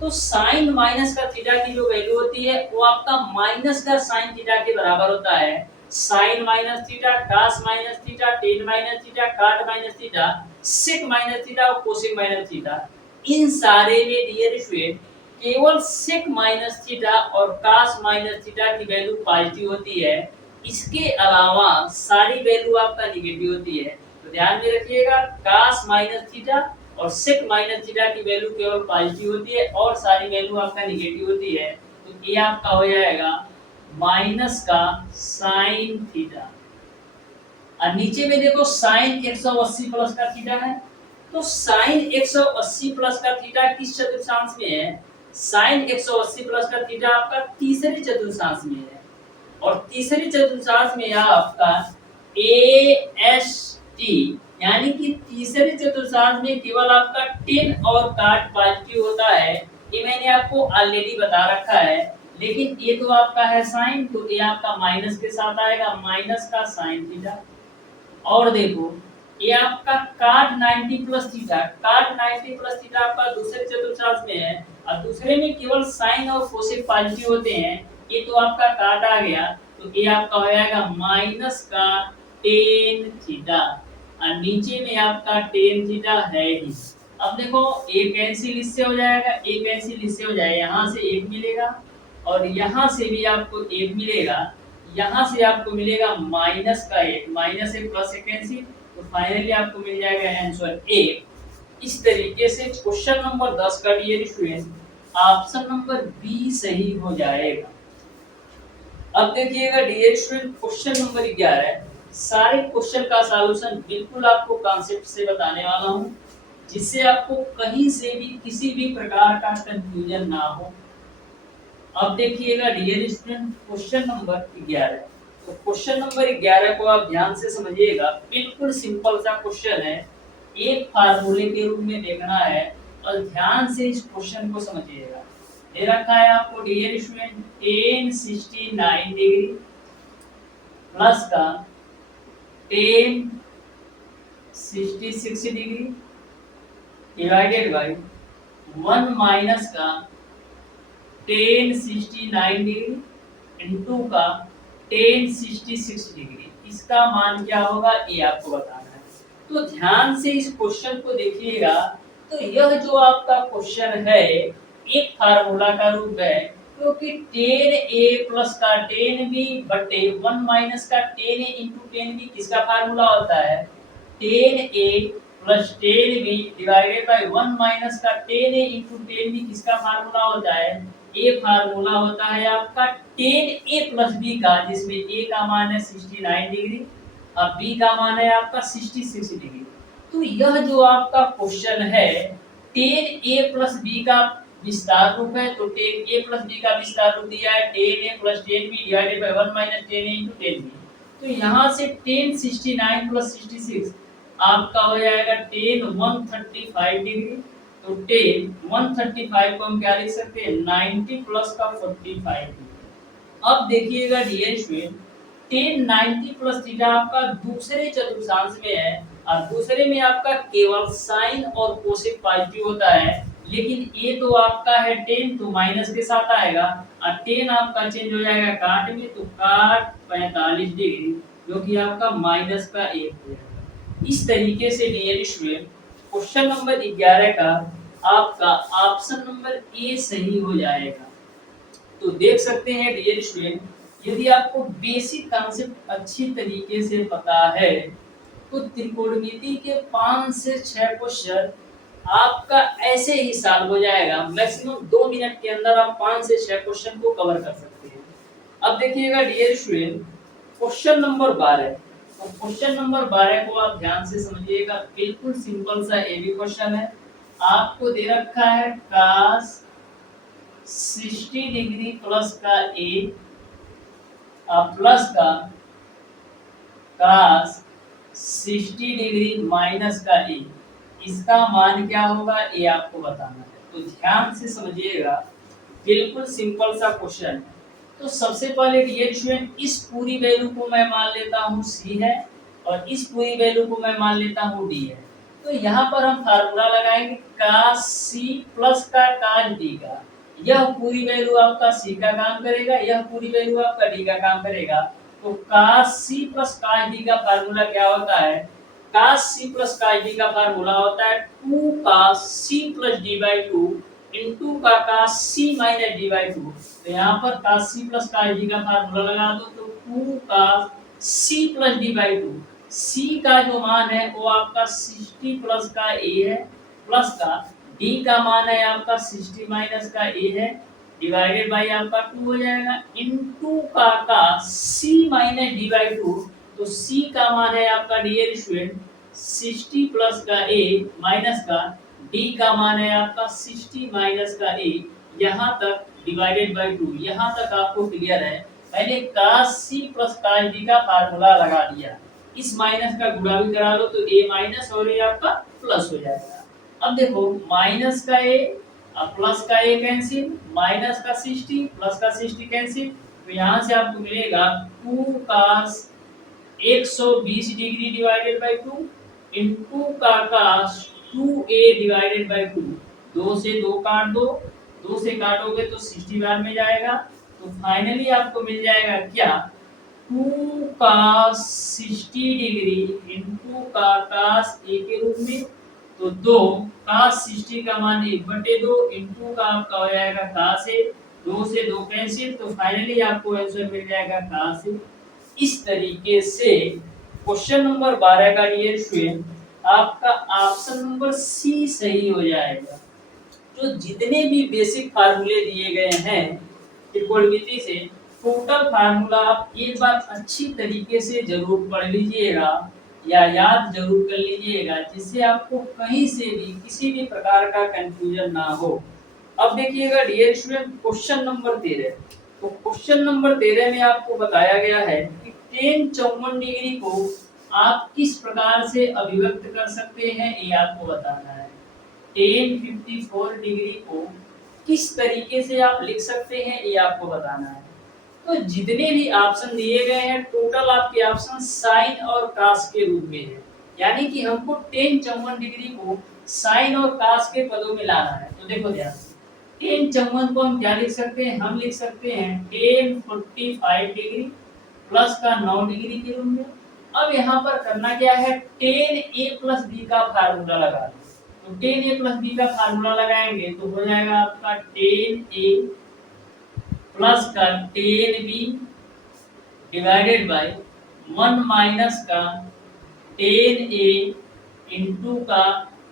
तो sin माइनस का थीटा की जो वैल्यू होती है वो आपका माइनस का sin थीटा के बराबर होता है। sin minus theta, cos minus theta, tan minus theta, cot minus theta, sec minus theta और cosec माइनस थीटा, इन सारे में डियर स्टूडेंट केवल sec माइनस थीटा और cos माइनस थीटा की वैल्यू पॉजिटिव होती है, इसके अलावा सारी वैल्यू आपका नेगेटिव होती है। तो ध्यान में रखिएगा, cos माइनस थीटा और sec माइनस थीटा की वैल्यू केवल पॉजिटिव होती है और सारी वैल्यू आपका नेगेटिव होती है, तो ये आपका हो जाएगा माइनस का sin थीटा। और नीचे में देखो sin 180 प्लस का थीटा है, तो sin 180 प्लस का थीटा किस चतुर्थांश में है, sin 180 प्लस का थीटा आपका तीसरे चतुर्थांश में है और तीसरे चतुर्थांश में आपका AST यानी कि तीसरे चतुर्थांश में केवल आपका tan और cot पॉजिटिव होता है, ये मैंने आपको ऑलरेडी बता रखा है। लेकिन ये तो आपका है sin, तो ये आपका माइनस के साथ आएगा, माइनस का sin थीटा। और देखो ये आपका cot 90 plus theta, cot 90 plus theta आपका दूसरे चतुर्थांश में है और दूसरे में केवल sin और कोसेक पॉजिटिव होते हैं, ये तो आपका cot आ गया, तो ये आपका हो जाएगा माइनस का tan थीटा और नीचे में आपका tan थीटा है ही। अब देखो ये कैंसिल इससे हो जाएगा, ये कैंसिल इससे हो जाएगा, यहाँ से एक मिलेगा और यहाँ से भी आपको एक मिलेगा, यहाँ से आपको मिलेगा माइनस का एक, माइनस एक प्लस एक कैंसिल, तो फाइनली आपको मिल जाएगा आंसर एक। इस तरीके से क्वेश्चन नंबर 10 का dear student option number B सही हो जाएगा। अब देखिएगा डियर स्टूडेंट क्वेश्चन नंबर 11, सारे क्वेश्चन का सॉल्यूशन बिल्कुल आपको कॉन्सेप्ट से बताने वाला हूँ, जिससे आपको कहीं से भी किसी भी प्रकार का कंफ्यूजन ना हो। अब देखिएगा डियर स्टूडेंट क्वेश्चन नंबर 11, तो क्वेश्चन नंबर 11 को आप ध्यान से समझिएगा, बिल्कुल सिंपल सा क्वेश्चन है, एक फार्मूले के रूप में देखना है और ध्यान से इस क्वेश्चन को समझिएगा। दे रखा है आपको dear student tan 69 degree plus का tan 66 degree divided by 1 minus का tan 69 डिग्री इनटू का tan 66 डिग्री, इसका मान क्या होगा ये आपको बताना है। तो ध्यान से इस क्वेश्चन को देखिएगा, तो यह जो आपका क्वेश्चन है एक फार्मूला का रूप है, क्योंकि tan a प्लस का tan b बटे 1 माइनस का tan a into tan b किसका फार्मूला होता है, tan a plus tan b divided by 1 minus का tan a into tan b किसका फार्मूला होता है, a फार्मूला होता है आपका tan a प्लस b का, जिसमें a का मान है 69 डिग्री और b का मान है आपका 66 डिग्री। तो यह जो आपका क्वेश्चन है tan a प्लस b का विस्तार रूप है, तो tan a प्लस b का विस्तार रूप दिया है tan a plus tan b divided by 1 minus tan a into tan b। तो यहाँ से tan 69 प्लस 66 आपका हो जाएगा tan 135 डिग्री, तो tan 135 को हम क्या लिख सकते हैं 90 प्लस का 45। अब देखिएगा dear student tan 90 plus theta आपका दूसरे चतुर्थांश में है और दूसरे में आपका केवल sin और कोसेक पॉजिटिव होता है, लेकिन ये तो आपका है tan, तो माइनस के साथ आएगा और tan आपका चेंज हो जाएगा काट में, तो काट 45 डिग्री जो कि आपका माइनस का एक हो जाएगा। इस तरीके से डियर स्टूडेंट क्वेश्चन नंबर 11 का आपका ऑप्शन नंबर ए सही हो जाएगा। तो देख सकते हैं डियर स्टूडेंट, यदि आपको बेसिक कॉन्सेप्ट अच्छी तरीके से पता है तो त्रिकोणमिति के 5 से 6 क्वेश्चन आपका ऐसे ही सॉल्व हो जाएगा। मैक्सिमम 2 मिनट के अंदर आप 5 से 6 क्वेश्चन को कवर कर सकते हैं। अब देखिएगा डियर स्टूडेंट क्वेश्चन नंबर 12, तो क्वेश्चन नंबर 12 को आप ध्यान से समझिएगा, बिल्कुल सिंपल सा ए बी क्वेश्चन है। आपको दे रखा है cos 60 डिग्री प्लस का ए प्लस का cos 60 डिग्री माइनस का ए, इसका मान क्या होगा ये आपको बताना है। तो ध्यान से समझिएगा, बिल्कुल सिंपल सा क्वेश्चन है। तो सबसे पहले डियर स्टूडेंट, इस पूरी वैल्यू को मैं मान लेता हूँ c है और इस पूरी वैल्यू को मैं मान लेता हूँ d है। तो यहाँ पर हम फार्मूला लगाएंगे cos c प्लस का cos d का। यह पूरी वैल्यू आपका c का काम करेगा, यह पूरी वैल्यू आपका d का काम करेगा। तो cos c plus cos d का फार्मूला क्या होता है? cos c plus cos d का फार्मूला होता है 2 cos c plus d by 2 into का cos c minus d by 2। तो यहाँ पर cos c plus cos d का फार्मूला लगा दो, तो 2 cos c plus d by 2। c का जो मान है वो आपका 60 प्लस का a है, प्लस का d का मान है आपका 60 माइनस का a है, डिवाइडेड बाई आपका 2 हो जाएगा, इनटू का c माइनस d बाई 2। तो c का मान है आपका डियर स्टूडेंट 60 प्लस का a माइनस का d का मान है आपका 60 माइनस का a, यहाँ तक डिवाइडेड बाई 2। यहाँ तक आपको क्लियर है? मैंने cos c plus cos d का फार्मूला लगा दिया, इस माइनस का गुणा भी करा लो तो a माइनस और ये आपका प्लस हो जाएगा। अब देखो माइनस का a प्लस का a कैंसिल, माइनस का 60 प्लस का 60 कैंसिल, तो यहाँ से आपको मिलेगा 2 cos 120 degree divided by 2 into का cos 2a डिवाइडेड बाई 2। 2 से 2 काट दो, 2 से काटोगे तो 60 बार में जाएगा। तो फाइनली आपको मिल जाएगा क्या? 2 cos 60 डिग्री इनटू का cos a के रूप में। तो 2 cos 60 का मान 1/2 इनटू का आपका हो जाएगा cos a, 2 से 2 कैंसिल, तो फाइनली आपको आंसर मिल जाएगा cos a। इस तरीके से क्वेश्चन नंबर 12 का डियर स्टूडेंट आपका ऑप्शन नंबर सी सही हो जाएगा। जो जितने भी बेसिक फार्मूले दिए गए हैं त्रिकोणमिति से, टोटल फार्मूला आप एक बार अच्छी तरीके से जरूर पढ़ लीजिएगा या याद जरूर कर लीजिएगा, जिससे आपको कहीं से भी किसी भी प्रकार का कंफ्यूजन ना हो। अब देखिएगा डियर स्टूडेंट क्वेश्चन नंबर 13। तो क्वेश्चन नंबर 13 में आपको बताया गया है कि tan 54 डिग्री को आप किस प्रकार से अभिव्यक्त कर सकते हैं, ये आपको बताना है। tan 54 डिग्री को किस तरीके से आप लिख सकते हैं ये आपको बताना है। तो जितने भी ऑप्शन दिए गए हैं टोटल आपके ऑप्शन साइन और कास के रूप में है, यानी कि हमको tan 54 डिग्री को साइन और कास के पदों में लाना है। तो देखो ध्यान से, tan 54 को हम क्या लिख सकते हैं? हम लिख सकते हैं tan 45 डिग्री प्लस का 9 डिग्री के रूप में। अब यहाँ पर करना क्या है? tan a प्लस b का फार्मूला लगा दो। तो tan a प्लस b का फार्मूला लगाएंगे तो हो जाएगा आपका tan a प्लस का tan b divided by 1 minus का tan a इंटू का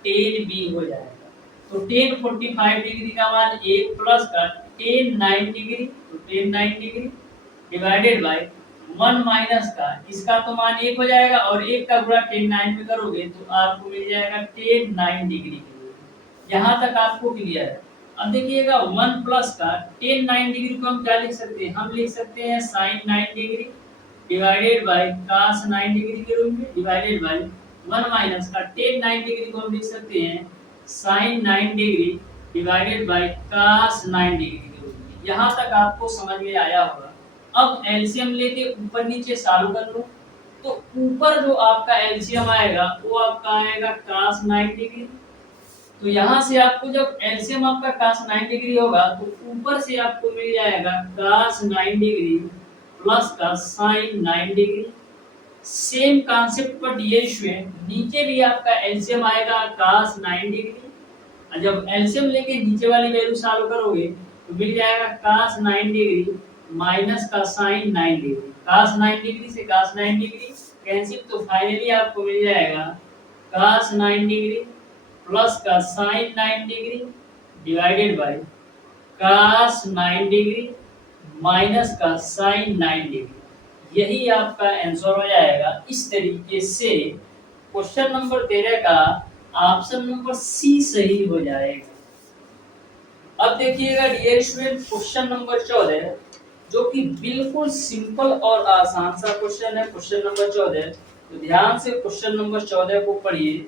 tan b हो जाएगा। तो tan 45 डिग्री का मान 1 प्लस का tan 9 डिग्री, तो tan 9 degree divided by 1 minus का इसका तो मान 1 हो जाएगा और 1 का गुणा tan 9 में करोगे तो आपको मिल जाएगा tan 9 डिग्री। यहाँ तक आपको क्लियर है? अब देखिएगा 1 प्लस का tan 9 डिग्री को हम क्या लिख सकते हैं? हम लिख सकते हैं sin 9 degree divided by cos 9 degree के रूप में, डिवाइडेड बाय 1 माइनस का tan 9 डिग्री को हम लिख सकते हैं sin 9 degree divided by cos 9 degree के रूप में। यहाँ तक आपको समझ में आया होगा। अब एलसीएम लेके ऊपर नीचे सॉल्व कर लो। तो ऊपर जो आपका एलसीएम आएगा वो आपका आएगा cos 9 डिग्री। तो यहाँ से आपको जब एलसीएम आपका cos 9 डिग्री होगा तो ऊपर से आपको मिल जाएगा cos 9 डिग्री प्लस का sin 9 डिग्री। सेम कॉन्सेप्ट पर डियर स्टूडेंट नीचे भी आपका एलसीएम आएगा cos 9 डिग्री, और जब एलसीएम लेके नीचे वाली वैल्यू सॉल्व करोगे तो मिल जाएगा cos 9 डिग्री माइनस का sin 9 डिग्री। cos 9 डिग्री से cos 9 डिग्री कैंसिल, तो फाइनली आपको मिल जाएगा cos 9 डिग्री प्लस का sin 9 degree divided by cos 9 degree minus का sin 9 डिग्री। यही आपका आंसर हो जाएगा। इस तरीके से क्वेश्चन नंबर 13 का ऑप्शन नंबर सी सही हो जाएगा। अब देखिएगा डियर स्टूडेंट क्वेश्चन नंबर 14 जो कि बिल्कुल सिंपल और आसान सा क्वेश्चन है। क्वेश्चन नंबर 14, तो ध्यान से क्वेश्चन नंबर 14 को पढ़िए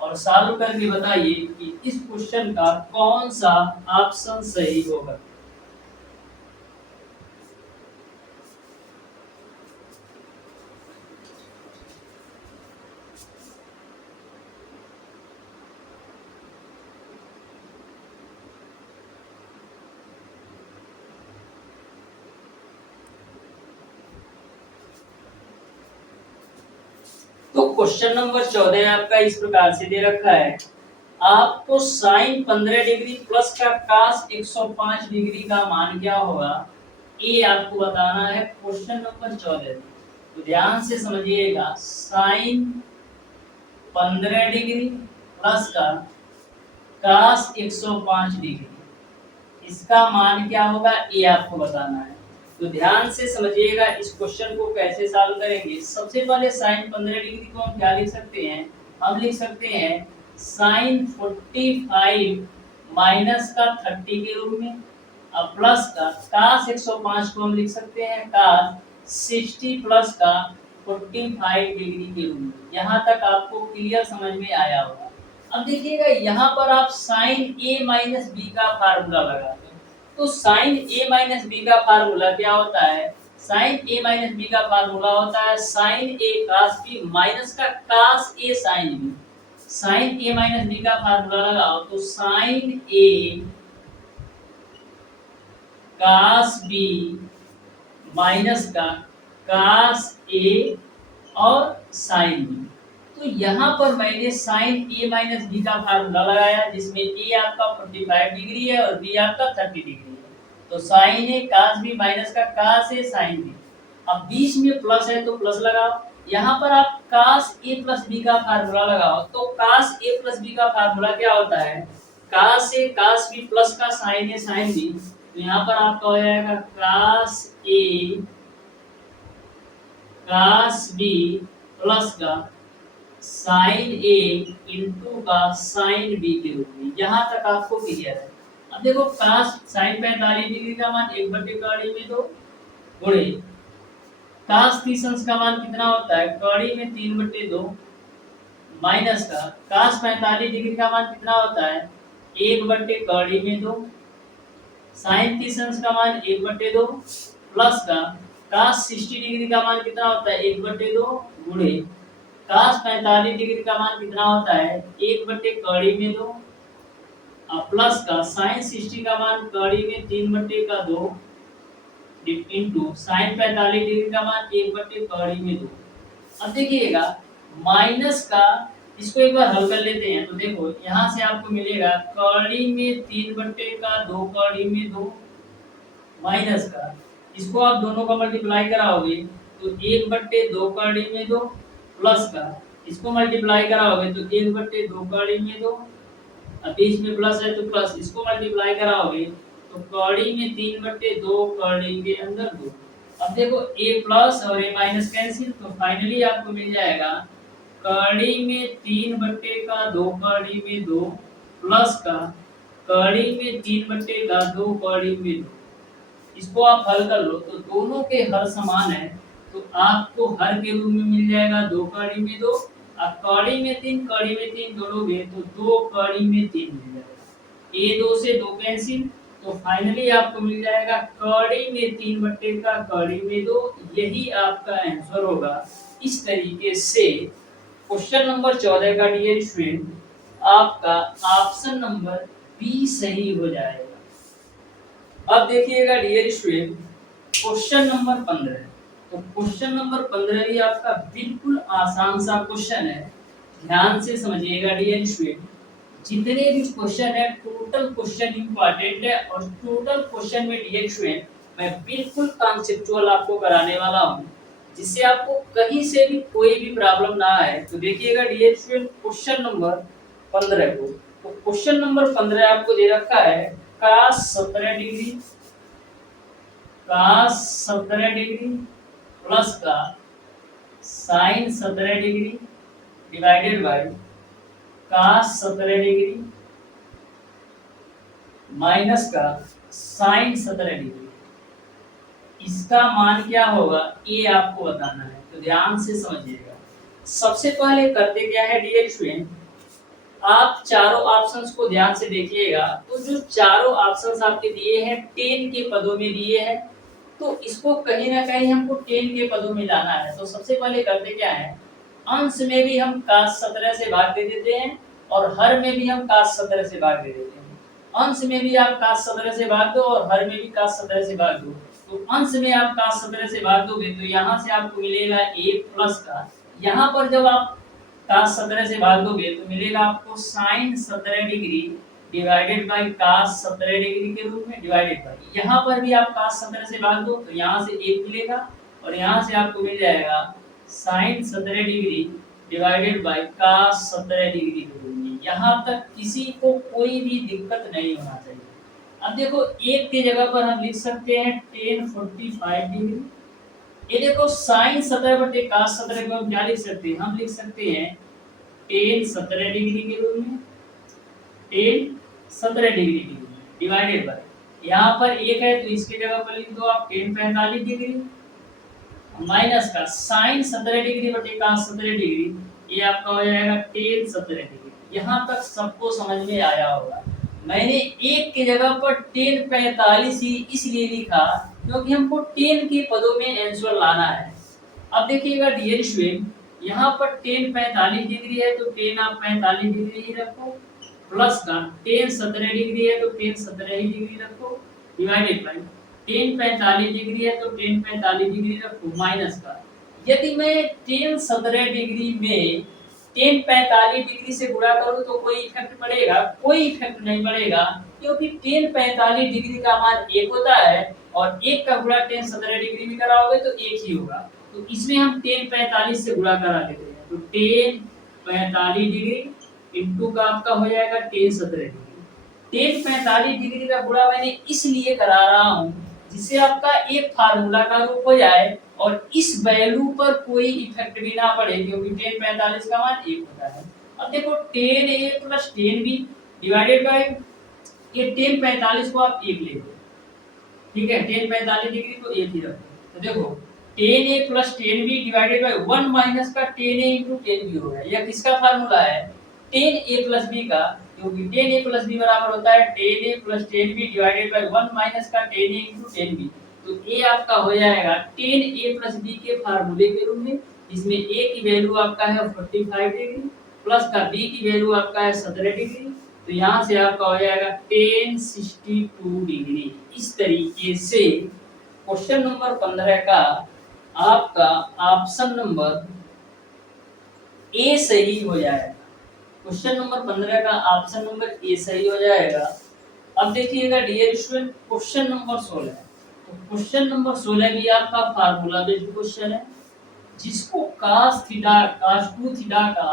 और सॉल्व करके बताइए कि इस क्वेश्चन का कौन सा ऑप्शन सही होगा। तो क्वेश्चन नंबर 14 आपका इस प्रकार से दे रखा है, आपको साइन 15 डिग्री प्लस का कास 105 डिग्री का मान क्या होगा, ये आपको बताना है क्वेश्चन नंबर 14। तो ध्यान से समझिएगा, साइन 15 डिग्री प्लस का कास 105 डिग्री, इसका मान क्या होगा ये आपको बताना है। तो ध्यान से समझिएगा इस क्वेश्चन को कैसे सॉल्व करेंगे। सबसे पहले साइन 15 डिग्री को हम क्या लिख सकते हैं, हम लिख सकते हैं साइन 45 माइनस का 30 के रूप में, अब प्लस का कास 105 को हम लिख सकते हैं कास 60 प्लस का 45 डिग्री के रूप में। यहाँ तक आपको क्लियर समझ में आया होगा। अब देखिएगा यहाँ पर आप साइन ए माइनस बी का फार्मूला लगाते हैं, तो साइन ए माइनस बी का फार्मूला क्या होता है, साइन ए माइनस बी का फार्मूला होता है साइन ए कास बी माइनस का कास ए साइन बी। साइन ए माइनस बी का फार्मूला लगाओ तो साइन ए कास बी माइनस का कास ए और साइन बी। तो यहाँ पर मैंने साइन ए माइनस बी का फार्मूला लगाया जिसमें ए आपका 45 डिग्री है और बी आपका 30 डिग्री है। तो साइन ए कास बी माइनस का कास ए साइन बी, अब बीच में प्लस है तो प्लस लगाओ। यहाँ पर आप कास ए प्लस बी का फार्मूला लगाओ तो कास ए प्लस बी का फार्मूला क्या होता है, कास ए कास बी प्लस का साइन ए साइन बी। तो यहाँ पर आपका हो जाएगा कास ए कास बी प्लस का साइन ए इंटू का साइन बी के रूप में। यहाँ तक आपको क्लियर है। अब देखो कास साइन 45 डिग्री का मान 1/2 में 2 गुणे कास 30 अंश का मान कितना होता है, कड़ी में 3/2 माइनस का कास 45 डिग्री का मान कितना होता है 1/कड़ी में 2 साइन 30 अंश का मान 1/2 प्लस का कास 60 डिग्री का मान कितना होता है 1/2 गुणे कास 45 डिग्री का मान कितना होता है 1/कड़ी में 2 और प्लस का साइन 60 का मान कड़ी में 3/2 इंटू साइन 45 डिग्री का मान 1/कड़ी में 2। अब देखिएगा माइनस का, इसको एक बार हल कर लेते हैं। तो देखो यहाँ से आपको मिलेगा कड़ी में 3/2 कड़ी में 2 माइनस का, इसको आप दोनों का मल्टीप्लाई कराओगे तो 1/2 कड़ी में 2 प्लस का इसको मल्टीप्लाई कराओगे तो 1/2 कड़ी में 2, अब बीच में प्लस है तो प्लस, इसको मल्टीप्लाई कराओगे तो कड़ी में 3/2 कड़ी के अंदर 2। अब देखो a प्लस और a माइनस कैंसिल, तो फाइनली आपको मिल जाएगा कड़ी में 3/2 कड़ी में 2 प्लस का कड़ी में 3/2 कड़ी में 2। इसको आप हल कर लो तो दोनों के हर समान है, तो आपको हर के रूप में मिल जाएगा 2 कड़ी में 2 और कड़ी में 3 कड़ी में 3 जोड़ोगे तो 2 कड़ी में 3 मिल जाएगा। ये 2 से 2 कैंसिल, तो फाइनली आपको मिल जाएगा कड़ी में 3/2 का कड़ी में 2। यही आपका आंसर होगा। इस तरीके से क्वेश्चन नंबर 14 का डियर स्टूडेंट आपका ऑप्शन नंबर बी सही हो जाएगा। अब देखिएगा डियर स्टूडेंट क्वेश्चन नंबर 15, तो क्वेश्चन नंबर 15 भी आपका बिल्कुल आसान सा क्वेश्चन है। ध्यान से समझिएगा डियर स्टूडेंट, जितने भी क्वेश्चन है टोटल क्वेश्चन इंपॉर्टेंट है और टोटल क्वेश्चन में डियर स्टूडेंट मैं बिल्कुल कॉन्सेप्चुअल आपको कराने वाला हूँ, जिससे आपको कहीं से भी कोई भी प्रॉब्लम ना आए। तो देखिएगा डियर स्टूडेंट क्वेश्चन नंबर 15 को, तो क्वेश्चन नंबर 15 आपको दे रखा है कास 17 डिग्री प्लस का sine 17 degree divided by cos 17 degree minus का साइन 17 डिग्री, इसका मान क्या होगा ये आपको बताना है, तो ध्यान से समझिएगा। सबसे पहले करते क्या है डियर स्टूडेंट, आप चारों ऑप्शंस को ध्यान से देखिएगा। तो जो चारों ऑप्शंस आपके दिए हैं 10 के पदों में दिए हैं, तो इसको कहीं ना कहीं हमको 10 के पदों में लाना है। तो सबसे पहले करते क्या है, अंश में भी हम cos 17 से भाग दे देते हैं और हर में भी हम cos 17 से भाग दे देते हैं। अंश में भी आप cos 17 से भाग दो और हर में भी cos 17 से भाग दो। तो अंश में आप cos 17 से भाग दोगे तो यहाँ से आपको मिलेगा a प्लस का, यहाँ पर जब आप cos 17 से भाग दोगे तो मिलेगा आपको sin 17 degree divided by cos 17 degree के रूप में डिवाइडेड बाय, यहाँ पर भी आप cos 17 से भाग दो तो यहाँ से 1 मिलेगा और यहाँ से आपको मिल जाएगा sin 17 degree divided by cos 17 degree के रूप में। यहाँ तक किसी को कोई भी दिक्कत नहीं होना चाहिए। अब देखो 1 की जगह पर हम लिख सकते हैं tan 45 डिग्री, ये देखो sin 17 बटे cos 17 को हम क्या लिख सकते हैं, हम लिख सकते हैं tan 17 डिग्री के रूप में, tan 17 डिग्री के रूप में डिवाइडेड बाय, यहाँ पर 1 है तो इसके जगह पर लिख दो आप tan 45 डिग्री माइनस का sin 17 डिग्री बटे cos 17 डिग्री, ये आपका हो जाएगा tan 17 डिग्री। यहाँ तक सबको समझ में आया होगा। मैंने 1 की जगह पर tan 45 ही इसलिए लिखा क्योंकि हमको 10 के पदों में आंसर लाना है। अब देखिएगा डियर स्टूडेंट, यहाँ पर tan 45 डिग्री है तो tan आप 45 डिग्री ही रखो, प्लस का tan 17 डिग्री है तो tan 17 ही डिग्री रखो, डिवाइडेड बाय tan 45 डिग्री है तो tan 45 डिग्री रखो, माइनस का यदि मैं tan 17 डिग्री में tan 45 डिग्री से गुणा करूं तो कोई इफेक्ट पड़ेगा? कोई इफेक्ट नहीं पड़ेगा, क्योंकि tan 45 डिग्री का मान 1 होता है और 1 का गुणा tan 17 डिग्री में कराओगे तो 1 ही होगा। तो इसमें हम tan 45 से गुणा करा लेते हैं, तो tan 45 डिग्री इनटू का आपका हो जाएगा tan 17 डिग्री। tan 45 डिग्री का गुणा मैंने इसलिए करा रहा हूँ जिससे आपका एक फार्मूला का रूप हो जाए और इस वैल्यू पर कोई इफेक्ट भी ना पड़े, क्योंकि tan 45 का मान 1 होता है। अब देखो tan a plus tan b divided by, ये tan 45 को आप 1 ले लो, ठीक है, tan 45 डिग्री को 1 ही रखो। तो देखो tan a plus tan b divided by 1 minus का tan a into tan b हो गया। यह किसका फार्मूला है? tan a प्लस b का, क्योंकि tan a प्लस b बराबर होता है tan a plus tan b divided by 1 minus का tan a into tan b। तो a आपका हो जाएगा tan a प्लस b के फार्मूले के रूप में, जिसमें a की वैल्यू आपका है 45 डिग्री प्लस का b की वैल्यू आपका है 17 डिग्री, तो यहाँ से आपका हो जाएगा tan 62 डिग्री। इस तरीके से क्वेश्चन नंबर 15 का आपका ऑप्शन नंबर ए सही हो जाएगा। क्वेश्चन नंबर 15 का ऑप्शन नंबर ए सही हो जाएगा। अब देखिएगा डियर स्टूडेंट क्वेश्चन नंबर 16, तो क्वेश्चन नंबर 16 भी आपका फार्मूला बेस्ड क्वेश्चन है, जिसको cos थीटा cos 2 थीटा का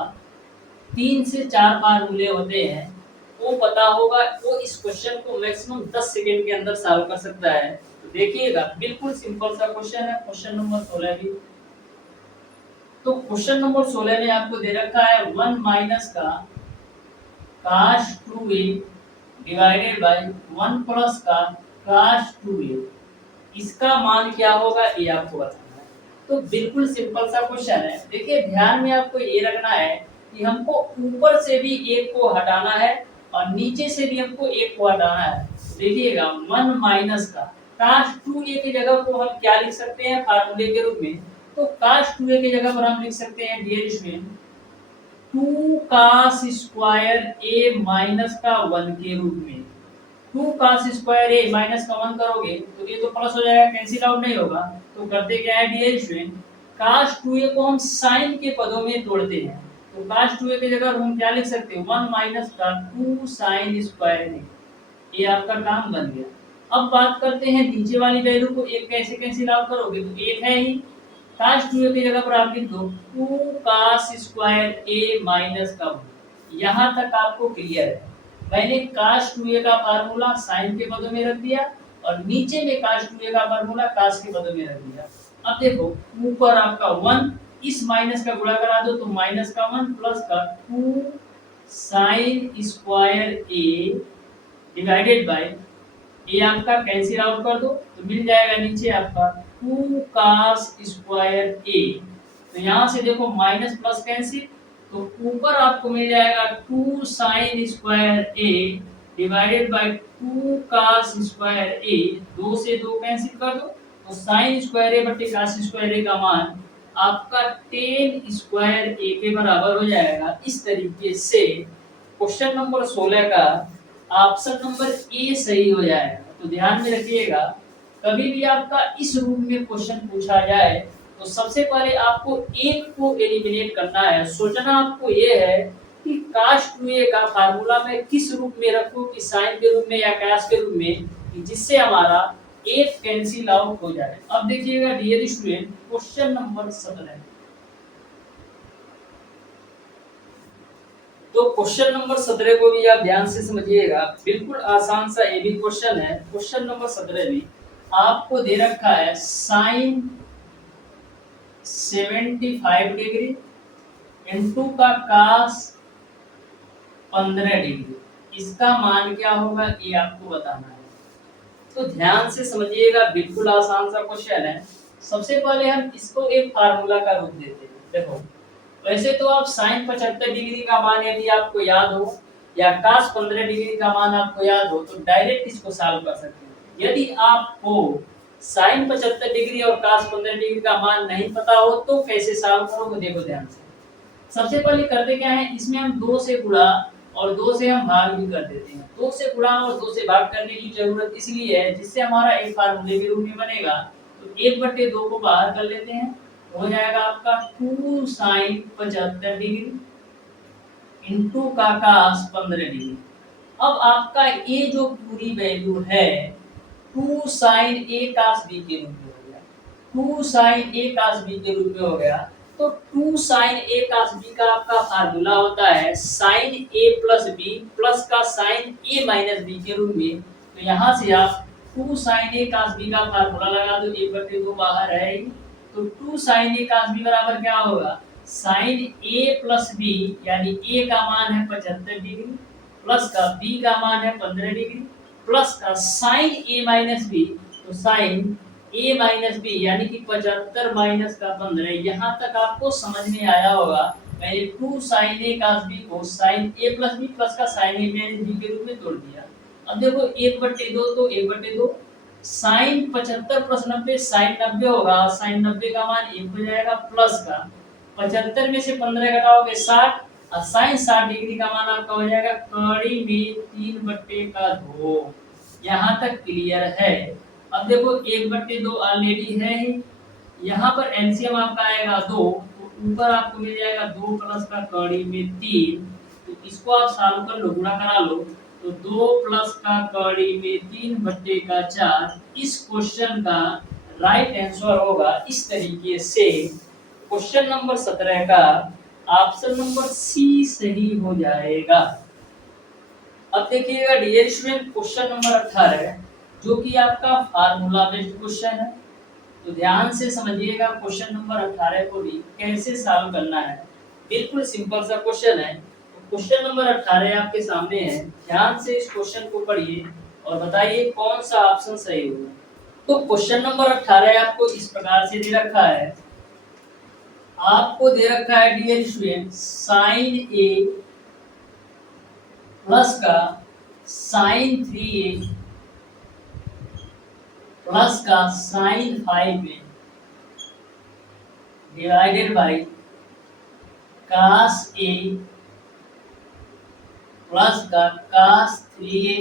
3 से 4 फार्मूले होते हैं वो पता होगा, वो इस क्वेश्चन को मैक्सिमम 10 सेकंड के अंदर सॉल्व कर सकता है। तो देखिएगा बिल्कुल सिंपल सा क्वेश्चन है क्वेश्चन नंबर 16 भी। तो क्वेश्चन नंबर 16 में आपको दे रखा है 1 माइनस का cos 2a divided by 1 plus का cos 2a, इसका मान क्या होगा ये आपको बताना है। तो बिल्कुल सिंपल सा क्वेश्चन है। देखिए ध्यान में आपको ये रखना है कि हमको ऊपर से भी एक को हटाना है और नीचे से भी हमको एक को हटाना है। देखिएगा 1 माइनस का cos 2a की जगह को हम क्या लिख सकते हैं फार्मूले के रूप में, तो cos 2a की जगह पर हम लिख सकते हैं dear student 2 cos square a minus का 1 के रूप में। 2 cos स्क्वायर a माइनस का 1 करोगे तो ये तो प्लस हो जाएगा, कैंसिल आउट नहीं होगा। तो करते क्या है डियर स्टूडेंट, cos 2a को हम sin के पदों में तोड़ते हैं, तो cos 2a की जगह हम क्या लिख सकते हैं 1 माइनस का 2 sin स्क्वायर a, ये आपका काम बन गया। अब बात करते हैं नीचे वाली वैल्यू को एक कैसे कैंसिल आउट करोगे, तो एक है ही, cos 2a की जगह पर आप लिख दो 2 cos स्क्वायर a माइनस का 1। यहाँ तक आपको क्लियर है। मैंने cos 2a का फार्मूला sin के पदों में रख दिया और नीचे में cos 2a का फार्मूला cos के पदों में रख दिया। अब देखो ऊपर आपका 1, इस माइनस का गुणा करा दो तो माइनस का 1 प्लस का 2 sin square a divided by ये आपका कैंसिल आउट कर दो तो मिल जाएगा नीचे आपका 2 cos स्क्वायर ए। तो यहाँ से देखो माइनस प्लस कैंसिल, तो ऊपर आपको मिल जाएगा 2 sin square A divided by 2 cos square A. 2 से 2 कैंसिल कर दो तो sin स्क्वायर ए बटे cos स्क्वायर ए का मान आपका 10 स्क्वायर ए के बराबर हो जाएगा। इस तरीके से क्वेश्चन नंबर 16 का ऑप्शन नंबर ए सही हो जाएगा। तो ध्यान में रखिएगा, कभी भी आपका इस रूप में क्वेश्चन पूछा जाए तो सबसे पहले आपको एक को एलिमिनेट करना है। सोचना आपको ये है कि cos 2a का फार्मूला में किस रूप में रखूं, कि साइन के रूप में या cos के रूप में, कि जिससे हमारा एक कैंसिल आउट हो जाए। अब देखिएगा डियर स्टूडेंट क्वेश्चन नंबर 17। तो क्वेश्चन नंबर 17 को भी आप ध्यान से समझिएगा, बिल्कुल आसान सा ये भी क्वेश्चन है। क्वेश्चन नंबर 17 भी आपको दे रखा है साइन 75 डिग्री इनटू का cos 15 डिग्री, इसका मान क्या होगा ये आपको बताना है। तो ध्यान से समझिएगा, बिल्कुल आसान सा क्वेश्चन है। सबसे पहले हम इसको एक फार्मूला का रूप देते हैं। देखो वैसे तो आप sin 75 डिग्री का मान यदि आपको याद हो या cos 15 डिग्री का मान आपको याद हो तो डायरेक्ट इसको सॉल्व कर सकते हैं। यदि आपको sin 75 डिग्री और cos 15 डिग्री का मान नहीं पता हो तो कैसे सॉल्व करोगे, देखो ध्यान से। सबसे पहले करते क्या है, इसमें हम 2 से गुणा और 2 से हम भाग भी कर देते हैं। 2 से गुणा और 2 से भाग करने की जरूरत इसलिए है जिससे हमारा एक फार्मूले के रूप में बनेगा। तो 1/2 को बाहर कर लेते हैं, हो जाएगा आपका 2 sin 75 डिग्री इनटू का cos 15 डिग्री। अब आपका ये जो पूरी वैल्यू है 2 sin a cos b के रूप में हो गया, 2 sin a cos b के रूप में हो गया। तो 2 sin a cos b का आपका फार्मूला होता है sin a plus b plus का sin a माइनस b के रूप में। तो यहाँ से आप 2 sin a cos b का फार्मूला लगा दो, 1/2 बाहर है, तो 2 sin a cos b बराबर क्या होगा, sin a प्लस b, यानी a का मान है 75 डिग्री प्लस का b का मान है 15 डिग्री प्लस का sin a माइनस b, तो sin a माइनस बी यानी कि 75 माइनस का 15। यहाँ तक आपको समझ में आया होगा। मैंने 2 sin a cos b को sin a plus b plus का sin a माइनस b के रूप में तोड़ दिया। अब देखो 1/2 तो 1/2 sin 75 प्लस 90 sin 90 होगा, sin 90 का मान 1 हो जाएगा प्लस का 75 में से 15 घटाओगे 60 और sin 60 डिग्री का मान आपका हो जाएगा कड़ी में 3/2। यहाँ तक क्लियर है। अब देखो 1/2 ऑलरेडी है ही, यहाँ पर एलसीएम आपका आएगा 2, तो ऊपर आपको मिल जाएगा 2 प्लस का कड़ी में 3। तो इसको आप सॉल्व कर लो, गुणा करा लो, तो 2 प्लस का कड़ी में 3/4। इस क्वेश्चन का राइट आंसर होगा इस तरीके से। क्वेश्चन नंबर 17 का ऑप्शन नंबर सी सही हो जाएगा। अब देखिएगा डियर स्टूडेंट क्वेश्चन नंबर 18 जो कि आपका फार्मूला बेस्ड क्वेश्चन है। तो ध्यान से समझिएगा क्वेश्चन नंबर 18 को भी कैसे सॉल्व करना है। बिल्कुल सिंपल सा क्वेश्चन है। तो क्वेश्चन नंबर 18 आपके सामने है, ध्यान से इस क्वेश्चन को पढ़िए और बताइए कौन सा ऑप्शन सही होगा। तो क्वेश्चन नंबर 18 आपको इस प्रकार से दे रखा है, आपको दे रखा है dear student sin a plus का sin 3a प्लस का sin 5a divided by cos a plus का cos 3a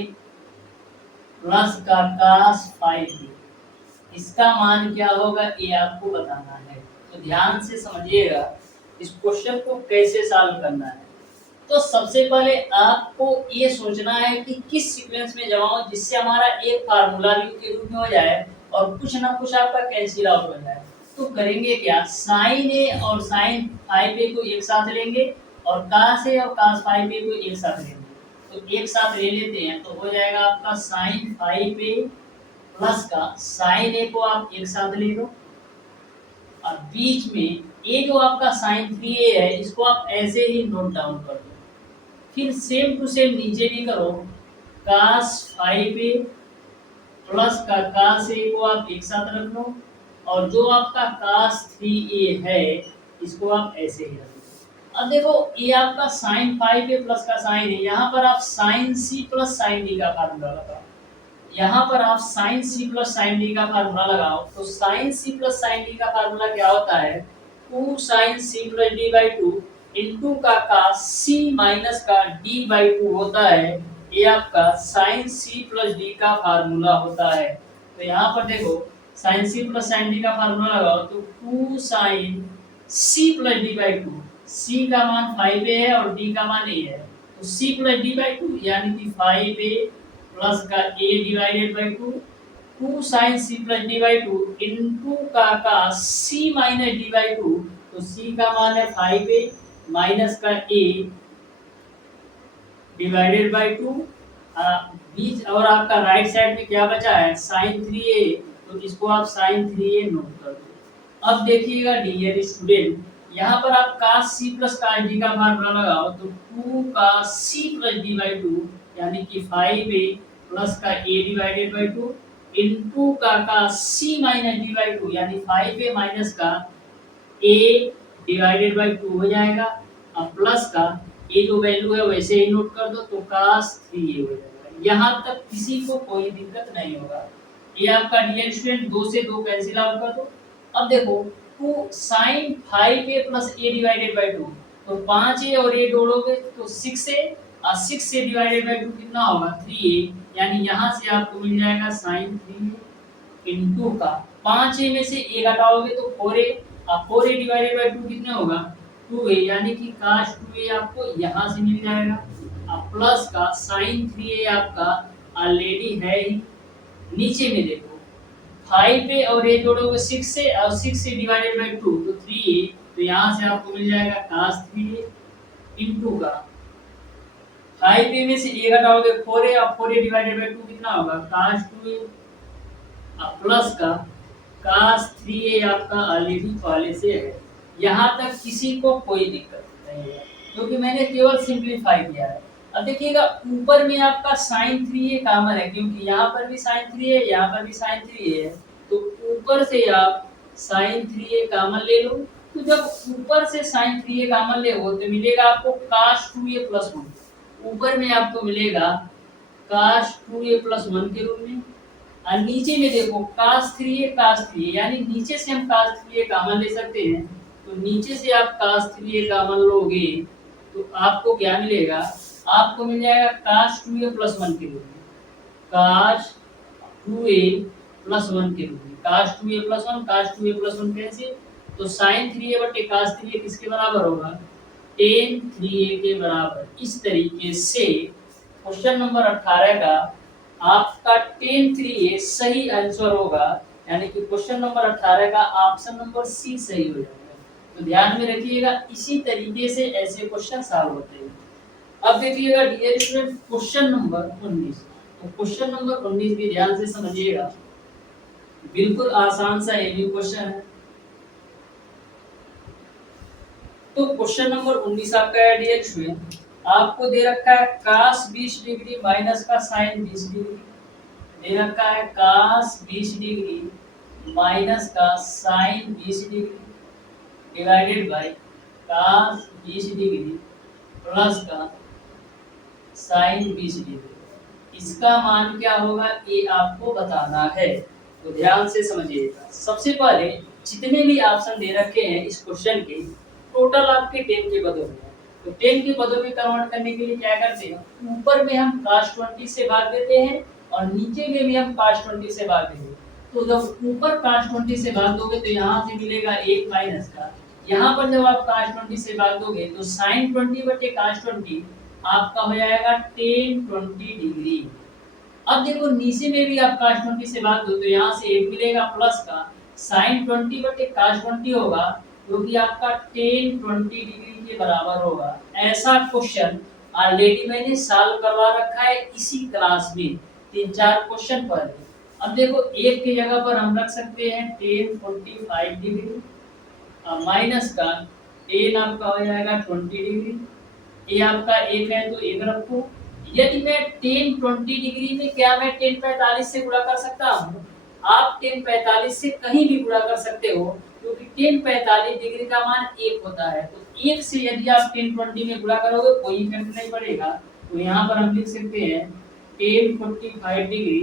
प्लस का cos 5a। इसका मान क्या होगा ये आपको बताना है। तो ध्यान से समझिएगा इस क्वेश्चन को कैसे सॉल्व करना है। तो सबसे पहले आपको ये सोचना है कि किस सीक्वेंस में जमाऊं जिससे हमारा एक फार्मूला के रूप में हो जाए और कुछ ना कुछ आपका कैंसिल आउट हो जाए। तो करेंगे क्या, sin a और sin 5a को एक साथ लेंगे और cos a और cos 5a को एक साथ लेंगे। तो एक साथ ले लेते हैं तो हो जाएगा आपका sin 5a प्लस का sin a को आप एक साथ ले लो और बीच में ये जो आपका sin 3a है इसको आप ऐसे ही नोट डाउन कर दो। फिर सेम टू सेम नीचे भी करो, cos 5a प्लस का cos a को आप एक साथ रख लो, और जो आपका cos 3a है इसको आप ऐसे ही रख लो। अब देखो ये आपका sin 5a प्लस का sin है, यहाँ पर आप sin c plus sin d का फार्मूला लगाओ। यहाँ पर आप sin c plus sin d का फार्मूला लगाओ, तो sin c plus sin d का फार्मूला क्या होता है, 2 sin c plus d by 2 into का cos c माइनस का d बाई 2 होता है। ये आपका sin c प्लस d का फार्मूला होता है। तो यहाँ पर देखो sin c plus sin d का फार्मूला लगाओ, तो 2 sin c plus d by 2, c का मान 5a है और d का मान a है, तो c प्लस d बाई 2 यानी कि 5a प्लस का a divided by 2, 2 sin c plus d by 2 into का c माइनस d बाई 2, तो c का मान है 5a माइनस का a डिवाइडेड बाई 2, बीच और आपका राइट साइड में क्या बचा है sin 3a, तो इसको आप sin 3a नोट कर दो। अब देखिएगा डियर स्टूडेंट, यहाँ पर आप cos c plus cos d का फार्मूला लगाओ, तो 2 cos c plus d by 2 यानी कि 5a प्लस का a डिवाइडेड बाई 2 इंटू का c माइनस d बाई 2 यानी 5a माइनस का a डिवाइडेड बाई 2 हो जाएगा। अब प्लस का a जो वैल्यू है वैसे ही नोट कर दो, तो cos 3a हो जाएगा। यहाँ तक किसी को कोई दिक्कत नहीं होगा। ये आपका डियर स्टूडेंट 2 से 2 कैंसिल आउट कर दो। अब देखो 2 sin 5a plus a divided by 2, तो 5a और a जोड़ोगे तो 6a, और 6 से डिवाइडेड बाई 2 कितना होगा 3a, यानी यहाँ से आपको मिल जाएगा sin 3a इंटू का 5a में से a घटाओगे तो 4a, और 4a डिवाइडेड बाई 2 कितना होगा 2a, यानी कि cos 2a आपको यहाँ से मिल जाएगा, और प्लस का sin 3a आपका ऑलरेडी है ही। नीचे में देखो 5a और a जोड़ोगे 6 से, और 6 से डिवाइडेड बाई 2 तो 3a, तो यहाँ से आपको मिल जाएगा cos 3a इंटू का 5a में से a घटाओगे 4a, और 4a डिवाइडेड बाई 2 कितना होगा cos 2a, और प्लस का cos 3a आपका ऑलरेडी पहले से है। यहाँ तक किसी को कोई दिक्कत नहीं है, क्योंकि मैंने केवल सिंपलीफाई किया है। अब देखिएगा ऊपर में आपका sin 3a कॉमन है, क्योंकि यहाँ पर भी sin 3a है, यहाँ पर भी sin 3a है, तो ऊपर से आप sin 3a कॉमन ले लो। तो जब ऊपर से sin 3a कॉमन ले हो तो मिलेगा आपको cos 2a प्लस 1, ऊपर में आपको मिलेगा cos 2a प्लस 1 के रूप में, और नीचे में देखो cos 3a यानी नीचे से हम cos 3a कॉमन ले सकते हैं, तो नीचे से आप cos 3a कॉमन लोगे तो आपको क्या मिलेगा, आपको मिल जाएगा cos 2a प्लस 1 के रूप में, cos 2a प्लस 1 के रूप में, cos 2a plus 1, cos 2a plus 1 कैसे, तो sin 3a बटे cos 3a किसके बराबर होगा tan 3a के बराबर। इस तरीके से क्वेश्चन नंबर 18 का आपका tan 3a सही आंसर होगा, यानी कि क्वेश्चन नंबर 18 का ऑप्शन नंबर सी सही हो जाएगा। तो ध्यान में रखिएगा, इसी तरीके से ऐसे क्वेश्चन सॉल्व होते हैं। अब देखिएगा डियर स्टूडेंट क्वेश्चन नंबर 19, तो क्वेश्चन नंबर 19 भी ध्यान से समझिएगा, बिल्कुल आसान सा ये भी क्वेश्चन है। तो क्वेश्चन नंबर 19 आपका है डियर स्टूडेंट, आपको दे रखा है cos 20 डिग्री माइनस का sin 20 डिग्री, दे रखा है cos 20 डिग्री माइनस का sin 20 degree divided by cos 20 degree plus का sin 20 डिग्री। इसका मान क्या होगा ये आपको बताना है, तो ध्यान से समझिएगा। सबसे पहले जितने भी ऑप्शन दे रखे हैं इस क्वेश्चन के, टोटल आपके 10 के पदों में, तो 10 के पदों में कन्वर्ट करने के लिए क्या करते हैं, ऊपर में हम cos 20 से भाग देते हैं और नीचे में भी हम cos 20 से भाग देंगे। तो जब ऊपर cos 20 से भाग दोगे तो यहाँ से मिलेगा 1 माइनस का, यहाँ पर जब आप cos 20 से भाग दोगे तो sin 20 बटे cos 20 आपका हो जाएगा tan 20 डिग्री। अब देखो नीचे में भी आप cos 20 से भाग दो तो यहाँ से 1 मिलेगा प्लस का sin 20 बटे cos 20 होगा, जो कि आपका tan 20 डिग्री के बराबर होगा। ऐसा क्वेश्चन ऑलरेडी मैंने सॉल्व करवा रखा है इसी क्लास में, 3-4 क्वेश्चन पर। अब देखो एक की जगह पर हम रख सकते हैं tan 45 डिग्री माइनस का tan आपका हो जाएगा 20 डिग्री, ये आपका एक है तो एक रखो, यदि मैं tan 20 डिग्री में क्या मैं tan 45 से गुणा कर सकता हूँ? आप tan 45 से कहीं भी गुणा कर सकते हो, क्योंकि tan 45 डिग्री का मान 1 होता है। तो 1 से यदि आप tan 20 में गुणा करोगे कोई इफेक्ट नहीं पड़ेगा। तो यहाँ पर हम लिख सकते हैं tan 45 डिग्री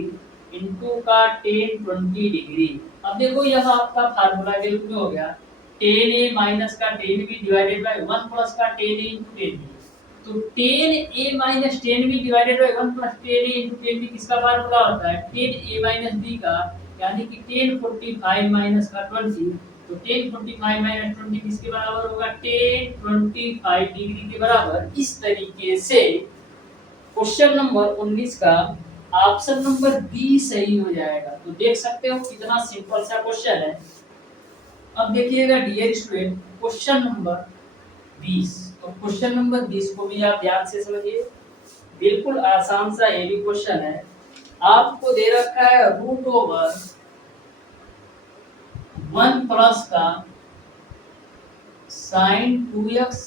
इंटू का tan 20 डिग्री। अब देखो यह आपका फार्मूला के रूप में हो गया tan a माइनस का tan b divided by 1 plus का tan a into tan b। तो tan a minus tan b divided by 1 plus tan a into tan b किसका फार्मूला होता है? tan a माइनस b का, यानी कि tan 45 minus का 20। तो tan 45 माइनस 20 किसके बराबर होगा? tan 25 डिग्री के बराबर। इस तरीके से क्वेश्चन नंबर 19 का ऑप्शन नंबर बी सही हो जाएगा। तो देख सकते हो कितना सिंपल सा क्वेश्चन है। अब देखिएगा डियर स्टूडेंट क्वेश्चन नंबर 20। तो क्वेश्चन नंबर 20 को भी आप ध्यान से समझिए, बिल्कुल आसान सा ये भी क्वेश्चन है। आपको दे रखा है रूट ओवर 1 प्लस का sine 2x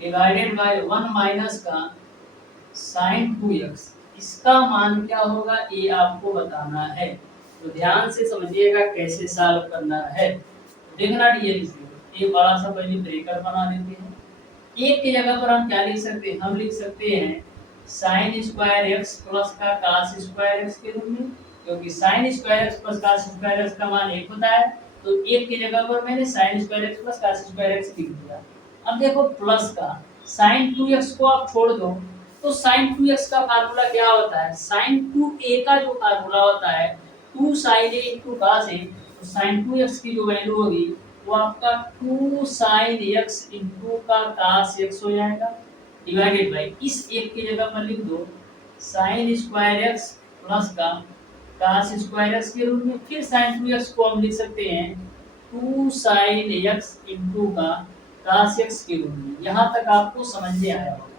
divided by 1 minus का साइन 2x। इसका मान क्या होगा ये आपको बताना है। तो ध्यान से समझिएगा कैसे सॉल्व करना है। देखना डियर स्टूडेंट, एक बड़ा सा पहले ब्रेकर बना देते हैं। एक की जगह पर हम क्या लिख सकते हैं? हम लिख सकते हैं साइन स्क्वायर एक्स प्लस का कास स्क्वायर एक्स के रूप में, क्योंकि sine square x plus cos square x का मान 1 होता है। तो एक की जगह पर मैंने sine square x plus cos square x लिख दिया। अब देखो प्लस का साइन 2x को आप छोड़ दो, तो साइन 2x का फार्मूला क्या होता है? साइन 2a का जो फार्मूला होता है 2 sin a into cos a। तो साइन 2x की जो वैल्यू होगी वो आपका 2 sin x into का cos x हो जाएगा, डिवाइडेड बाय इस एक की जगह पर लिख दो sin स्क्वायर x प्लस का cos स्क्वायर x के रूप में। फिर sin 2x को हम लिख सकते हैं 2 sin x into का cos x के रूप में। यहाँ तक आपको समझ में आया होगा।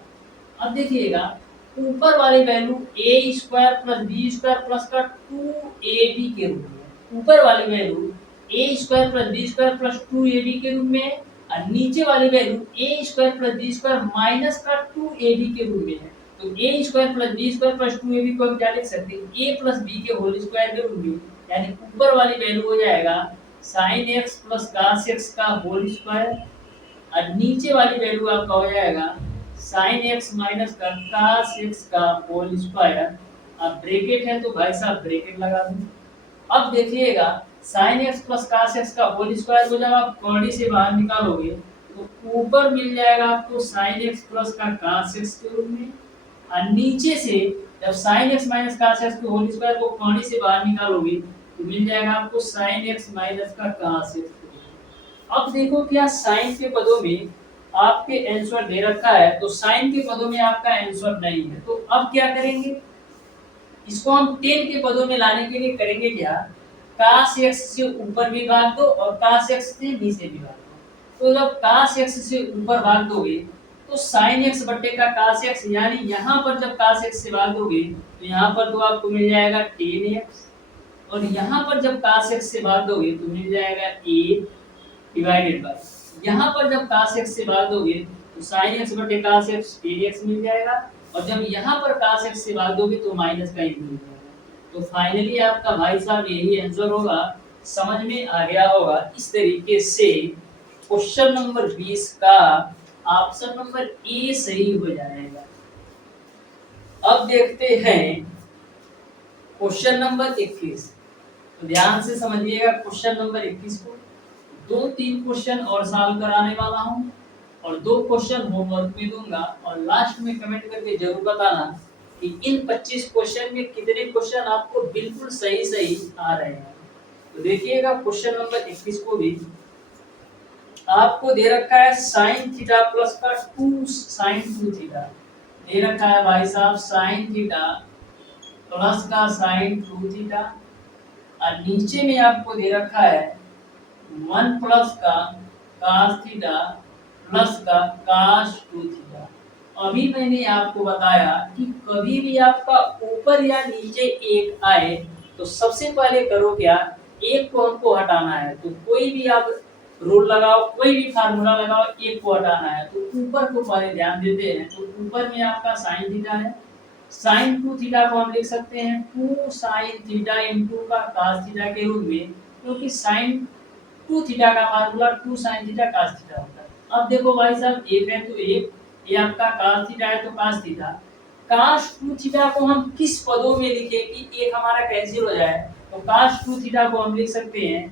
अब देखिएगा ऊपर वाली value a square plus b square plus का 2ab के रूप में, ऊपर वाली value a square plus b square plus 2ab के रूप में, और नीचे वाली value a square plus b square minus का 2ab के रूप में है। तो a square plus b square plus 2ab को हम क्या लिख सकते हैं? a प्लस b के होल स्क्वायर के रूप में, यानी ऊपर वाली वैल्यू हो जाएगा sin x plus cos x का होल स्क्वायर, और नीचे वाली वैल्यू आपका हो जाएगा sin x माइनस का cos x का होल स्क्वायर। अब ब्रैकेट है तो भाई साहब ब्रैकेट लगा दूं। अब देखिएगा sin x plus cos x का होल स्क्वायर को जब आप कौड़ी से बाहर निकालोगे तो ऊपर मिल जाएगा आपको sin x प्लस का cos x के रूप में, और नीचे से जब sin x minus cos x के होल स्क्वायर को कौड़ी से बाहर निकालोगे तो मिल जाएगा आपको sin x माइनस का cos x। अब देखो क्या साइन के पदों में आपके आंसर दे रखा है, तो साइन के पदों में आपका आंसर नहीं है। तो अब क्या करेंगे? इसको हम tan के पदों में लाने के लिए करेंगे क्या? cos x से ऊपर भी भाग दो और cos x से नीचे भी भाग दो। तो जब cos x से ऊपर भाग दोगे तो sin x बट्टे का cos x, यानी यहाँ पर जब cos x से भाग दोगे तो यहाँ पर तो आपको मिल जाएगा tan x, और यहाँ पर जब cos x से भाग दोगे तो मिल जाएगा a डिवाइडेड बाय, यहाँ पर जब cos x से भाग दोगे तो sin x बटे cos x tan x मिल जाएगा, और जब यहाँ पर cos x से भाग दोगे तो माइनस का ही मिल जाएगा। तो फाइनली आपका भाई साहब यही आंसर होगा। समझ में आ गया होगा। इस तरीके से क्वेश्चन नंबर 20 का ऑप्शन नंबर ए सही हो जाएगा। अब देखते हैं क्वेश्चन नंबर 21। तो ध्यान से समझिएगा क्वेश्चन नंबर 21 को। 2-3 क्वेश्चन और सॉल्व कराने वाला हूं, और 2 क्वेश्चन होमवर्क में दूंगा, और लास्ट में कमेंट करके जरूर बताना कि इन 25 क्वेश्चन में कितने क्वेश्चन आपको बिल्कुल सही सही आ रहे हैं। तो देखिएगा क्वेश्चन नंबर 21 को भी आपको दे रखा है sin थीटा प्लस का 2 sin 2 थीटा दे रखा है भाई साहब, sin थीटा प्लस का sin 2 थीटा, और नीचे में आपको दे रखा है 1 प्लस का cos थीटा प्लस का cos 2 थीटा। अभी मैंने आपको बताया कि कभी भी आपका ऊपर या नीचे एक आए तो सबसे पहले करो क्या? एक को हमको हटाना है। तो कोई भी आप रूल लगाओ, कोई भी फार्मूला लगाओ, एक को हटाना है। तो ऊपर को पहले ध्यान देते हैं। तो ऊपर में आपका sin थीटा है, साइन 2 थीटा को हम लिख सकते हैं 2 साइन थीटा इंटू का cos थीटा के रूप में, क्योंकि साइन 2 थीटा का formula 2 sine theta cos theta होता है। अब देखो भाई साहब, एक है तो एक, ये आपका cos थीटा है तो cos थीटा, cos 2 थीटा को हम किस पदों में लिखें कि एक हमारा कैंसिल हो जाए, तो cos 2 थीटा को हम लिख सकते हैं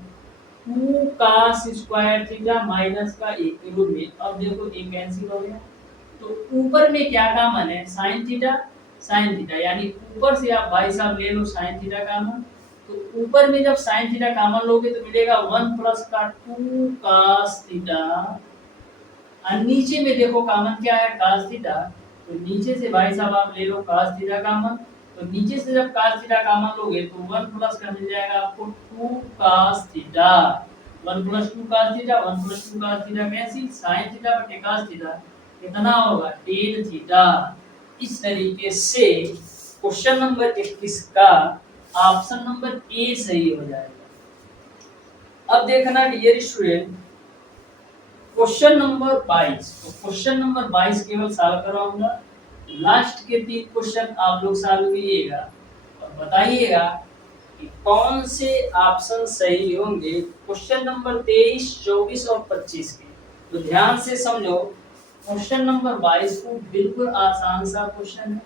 2 cos स्क्वायर थीटा माइनस का 1 के रूप में। अब देखो एक कैंसिल हो गया, तो ऊपर में क्या कॉमन है, sin थीटा sin थीटा, यानी ऊपर से आप भाई साहब ले लो sin थीटा कॉमन, तो ऊपर में जब sin थीटा कॉमन लोगे तो मिलेगा 1 प्लस का 2 cos थीटा, और नीचे में देखो कॉमन क्या है cos थीटा, तो नीचे से भाई साहब आप ले लो cos थीटा कॉमन, तो नीचे से जब cos थीटा कॉमन लोगे तो 1 प्लस का मिल जाएगा आपको 2 cos theta, 1 plus 2 cos theta, 1 plus 2 cos theta cancel, sin theta बटे cos थीटा कितना होगा tan थीटा। इस तरीके से क्वेश्चन नंबर 21 का ऑप्शन नंबर ए सही हो जाएगा। अब देखना डियर स्टूडेंट क्वेश्चन नंबर 22, तो क्वेश्चन नंबर 22 केवल सॉल्व करवाऊंगा, लास्ट के 3 क्वेश्चन आप लोग सॉल्व कीजिएगा और बताइएगा कि कौन से ऑप्शन सही होंगे क्वेश्चन नंबर 23, 24 और 25 के। तो ध्यान से समझो, क्वेश्चन नंबर 22 को बिल्कुल आसान सा क्वेश्चन है,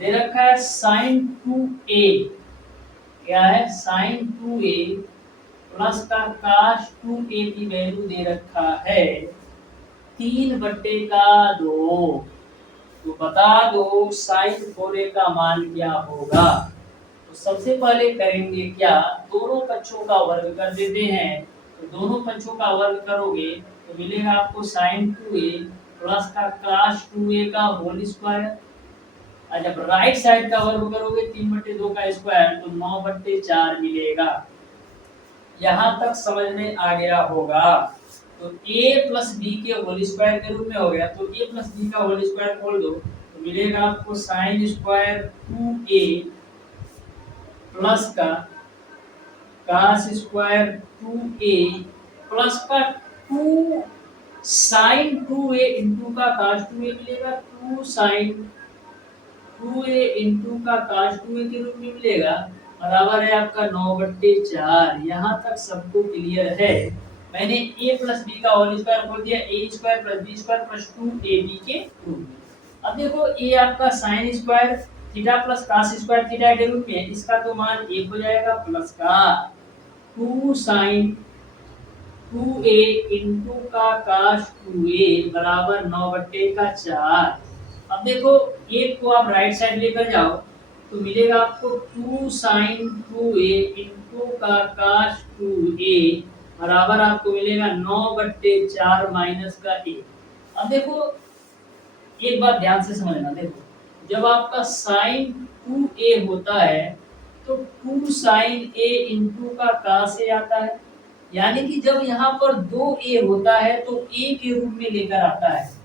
दे रखा है sin 2a, क्या है sin 2a प्लस का cos 2a की वैल्यू दे रखा है 3/2, तो बता दो sin 4a का मान क्या होगा। तो सबसे पहले करेंगे क्या, दोनों पक्षों का वर्ग कर देते हैं, तो दोनों पक्षों का वर्ग करोगे तो मिलेगा आपको sin 2a प्लस का cos 2a का होल स्क्वायर, और जब राइट साइड का वर्ग करोगे 3/2 का स्क्वायर तो 9/4 मिलेगा। यहाँ तक समझ में आ गया होगा। तो a प्लस बी के होल स्क्वायर के रूप में हो गया, तो a प्लस बी का होल स्क्वायर खोल दो तो मिलेगा आपको साइन स्क्वायर 2a प्लस का cos स्क्वायर 2a प्लस का 2 साइन 2a इंटू का cos 2a मिलेगा, 2 साइन 2a इंटू का cos 2a के रूप में मिलेगा, बराबर है आपका 9/4। यहाँ तक सबको क्लियर है। मैंने a प्लस बी का होल स्क्वायर बोल दिया, a square plus B square plus 2ab के रूप में। अब देखो a आपका sine square theta plus cos square theta के रूप में, इसका तो मान 1 हो जाएगा, प्लस का 2 साइन 2a इंटू का cos 2a बराबर 9/4। अब देखो एक को आप राइट साइड लेकर जाओ तो मिलेगा आपको 2 साइन 2a इंटू का cos 2a बराबर आपको मिलेगा 9/4 माइनस का a। अब देखो एक बात ध्यान से समझना, देखो जब आपका साइन 2a होता है तो 2 साइन a इंटू का cos a आता है, यानी कि जब यहाँ पर 2a होता है तो a के रूप में लेकर आता है।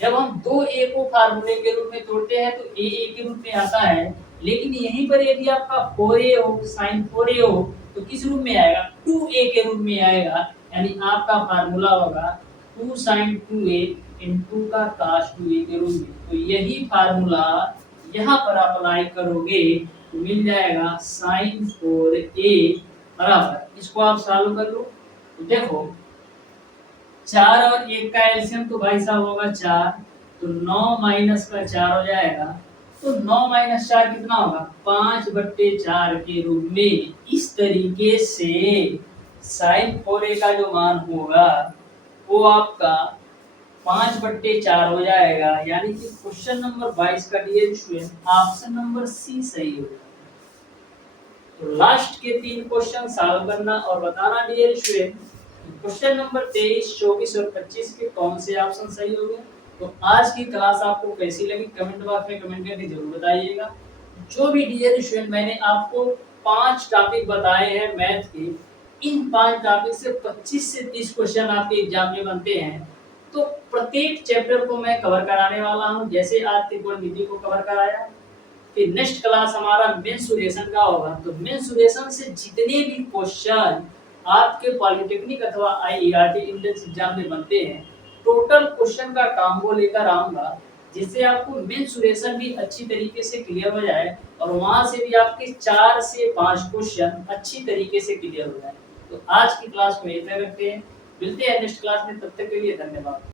जब हम 2a को फार्मूले के रूप में तोड़ते हैं तो a के रूप में आता है, लेकिन यहीं पर यदि आपका 4a हो, साइन 4a हो तो किस रूप में आएगा, 2a के रूप में आएगा, यानी आपका फार्मूला होगा 2 साइन 2a इंटू का cos 2a के रूप में। तो यही फार्मूला यहाँ पर अप्लाई करोगे तो मिल जाएगा साइन 4a बराबर, इसको आप सॉल्व कर लो। तो देखो 4 और 1 का एलसीएम तो भाई साहब होगा 4, तो 9 माइनस का 4 हो जाएगा, तो 9 माइनस 4 कितना होगा, 5/4 के रूप में। इस तरीके से साइन 4a का जो मान होगा वो आपका 5/4 हो जाएगा, यानी कि क्वेश्चन नंबर 22 का dear student option number C सही होगा। तो लास्ट के 3 क्वेश्चन सॉल्व करना और बताना डियर स्टूडेंट क्वेश्चन नंबर 23, 24 और 25 के कौन से ऑप्शन सही हो गए। तो आज की क्लास आपको कैसी लगी कमेंट बॉक्स में कमेंट करके जरूर बताइएगा। जो भी डियर स्टूडेंट मैंने आपको 5 टॉपिक बताए हैं मैथ के, इन 5 टॉपिक से 25 से 30 क्वेश्चन आपके एग्जाम में बनते हैं। तो प्रत्येक चैप्टर को मैं कवर कराने वाला हूं, जैसे आज त्रिकोणमिति को कवर कराया, फिर नेक्स्ट क्लास हमारा मेंसुरेशन का होगा। तो मेंसुरेशन से जितने भी क्वेश्चन आपके पॉलिटेक्निक अथवा आईईआरटी इंट्रेंस एग्जाम में बनते हैं, टोटल क्वेश्चन का कॉम्बो लेकर आऊंगा, जिससे आपको मेंसुरेशन भी अच्छी तरीके से क्लियर हो जाए और वहां से भी आपके 4 से 5 क्वेश्चन अच्छी तरीके से क्लियर हो जाए। तो आज की क्लास को इतना रखते हैं, मिलते हैं नेक्स्ट क्लास में, तब तक के लिए धन्यवाद।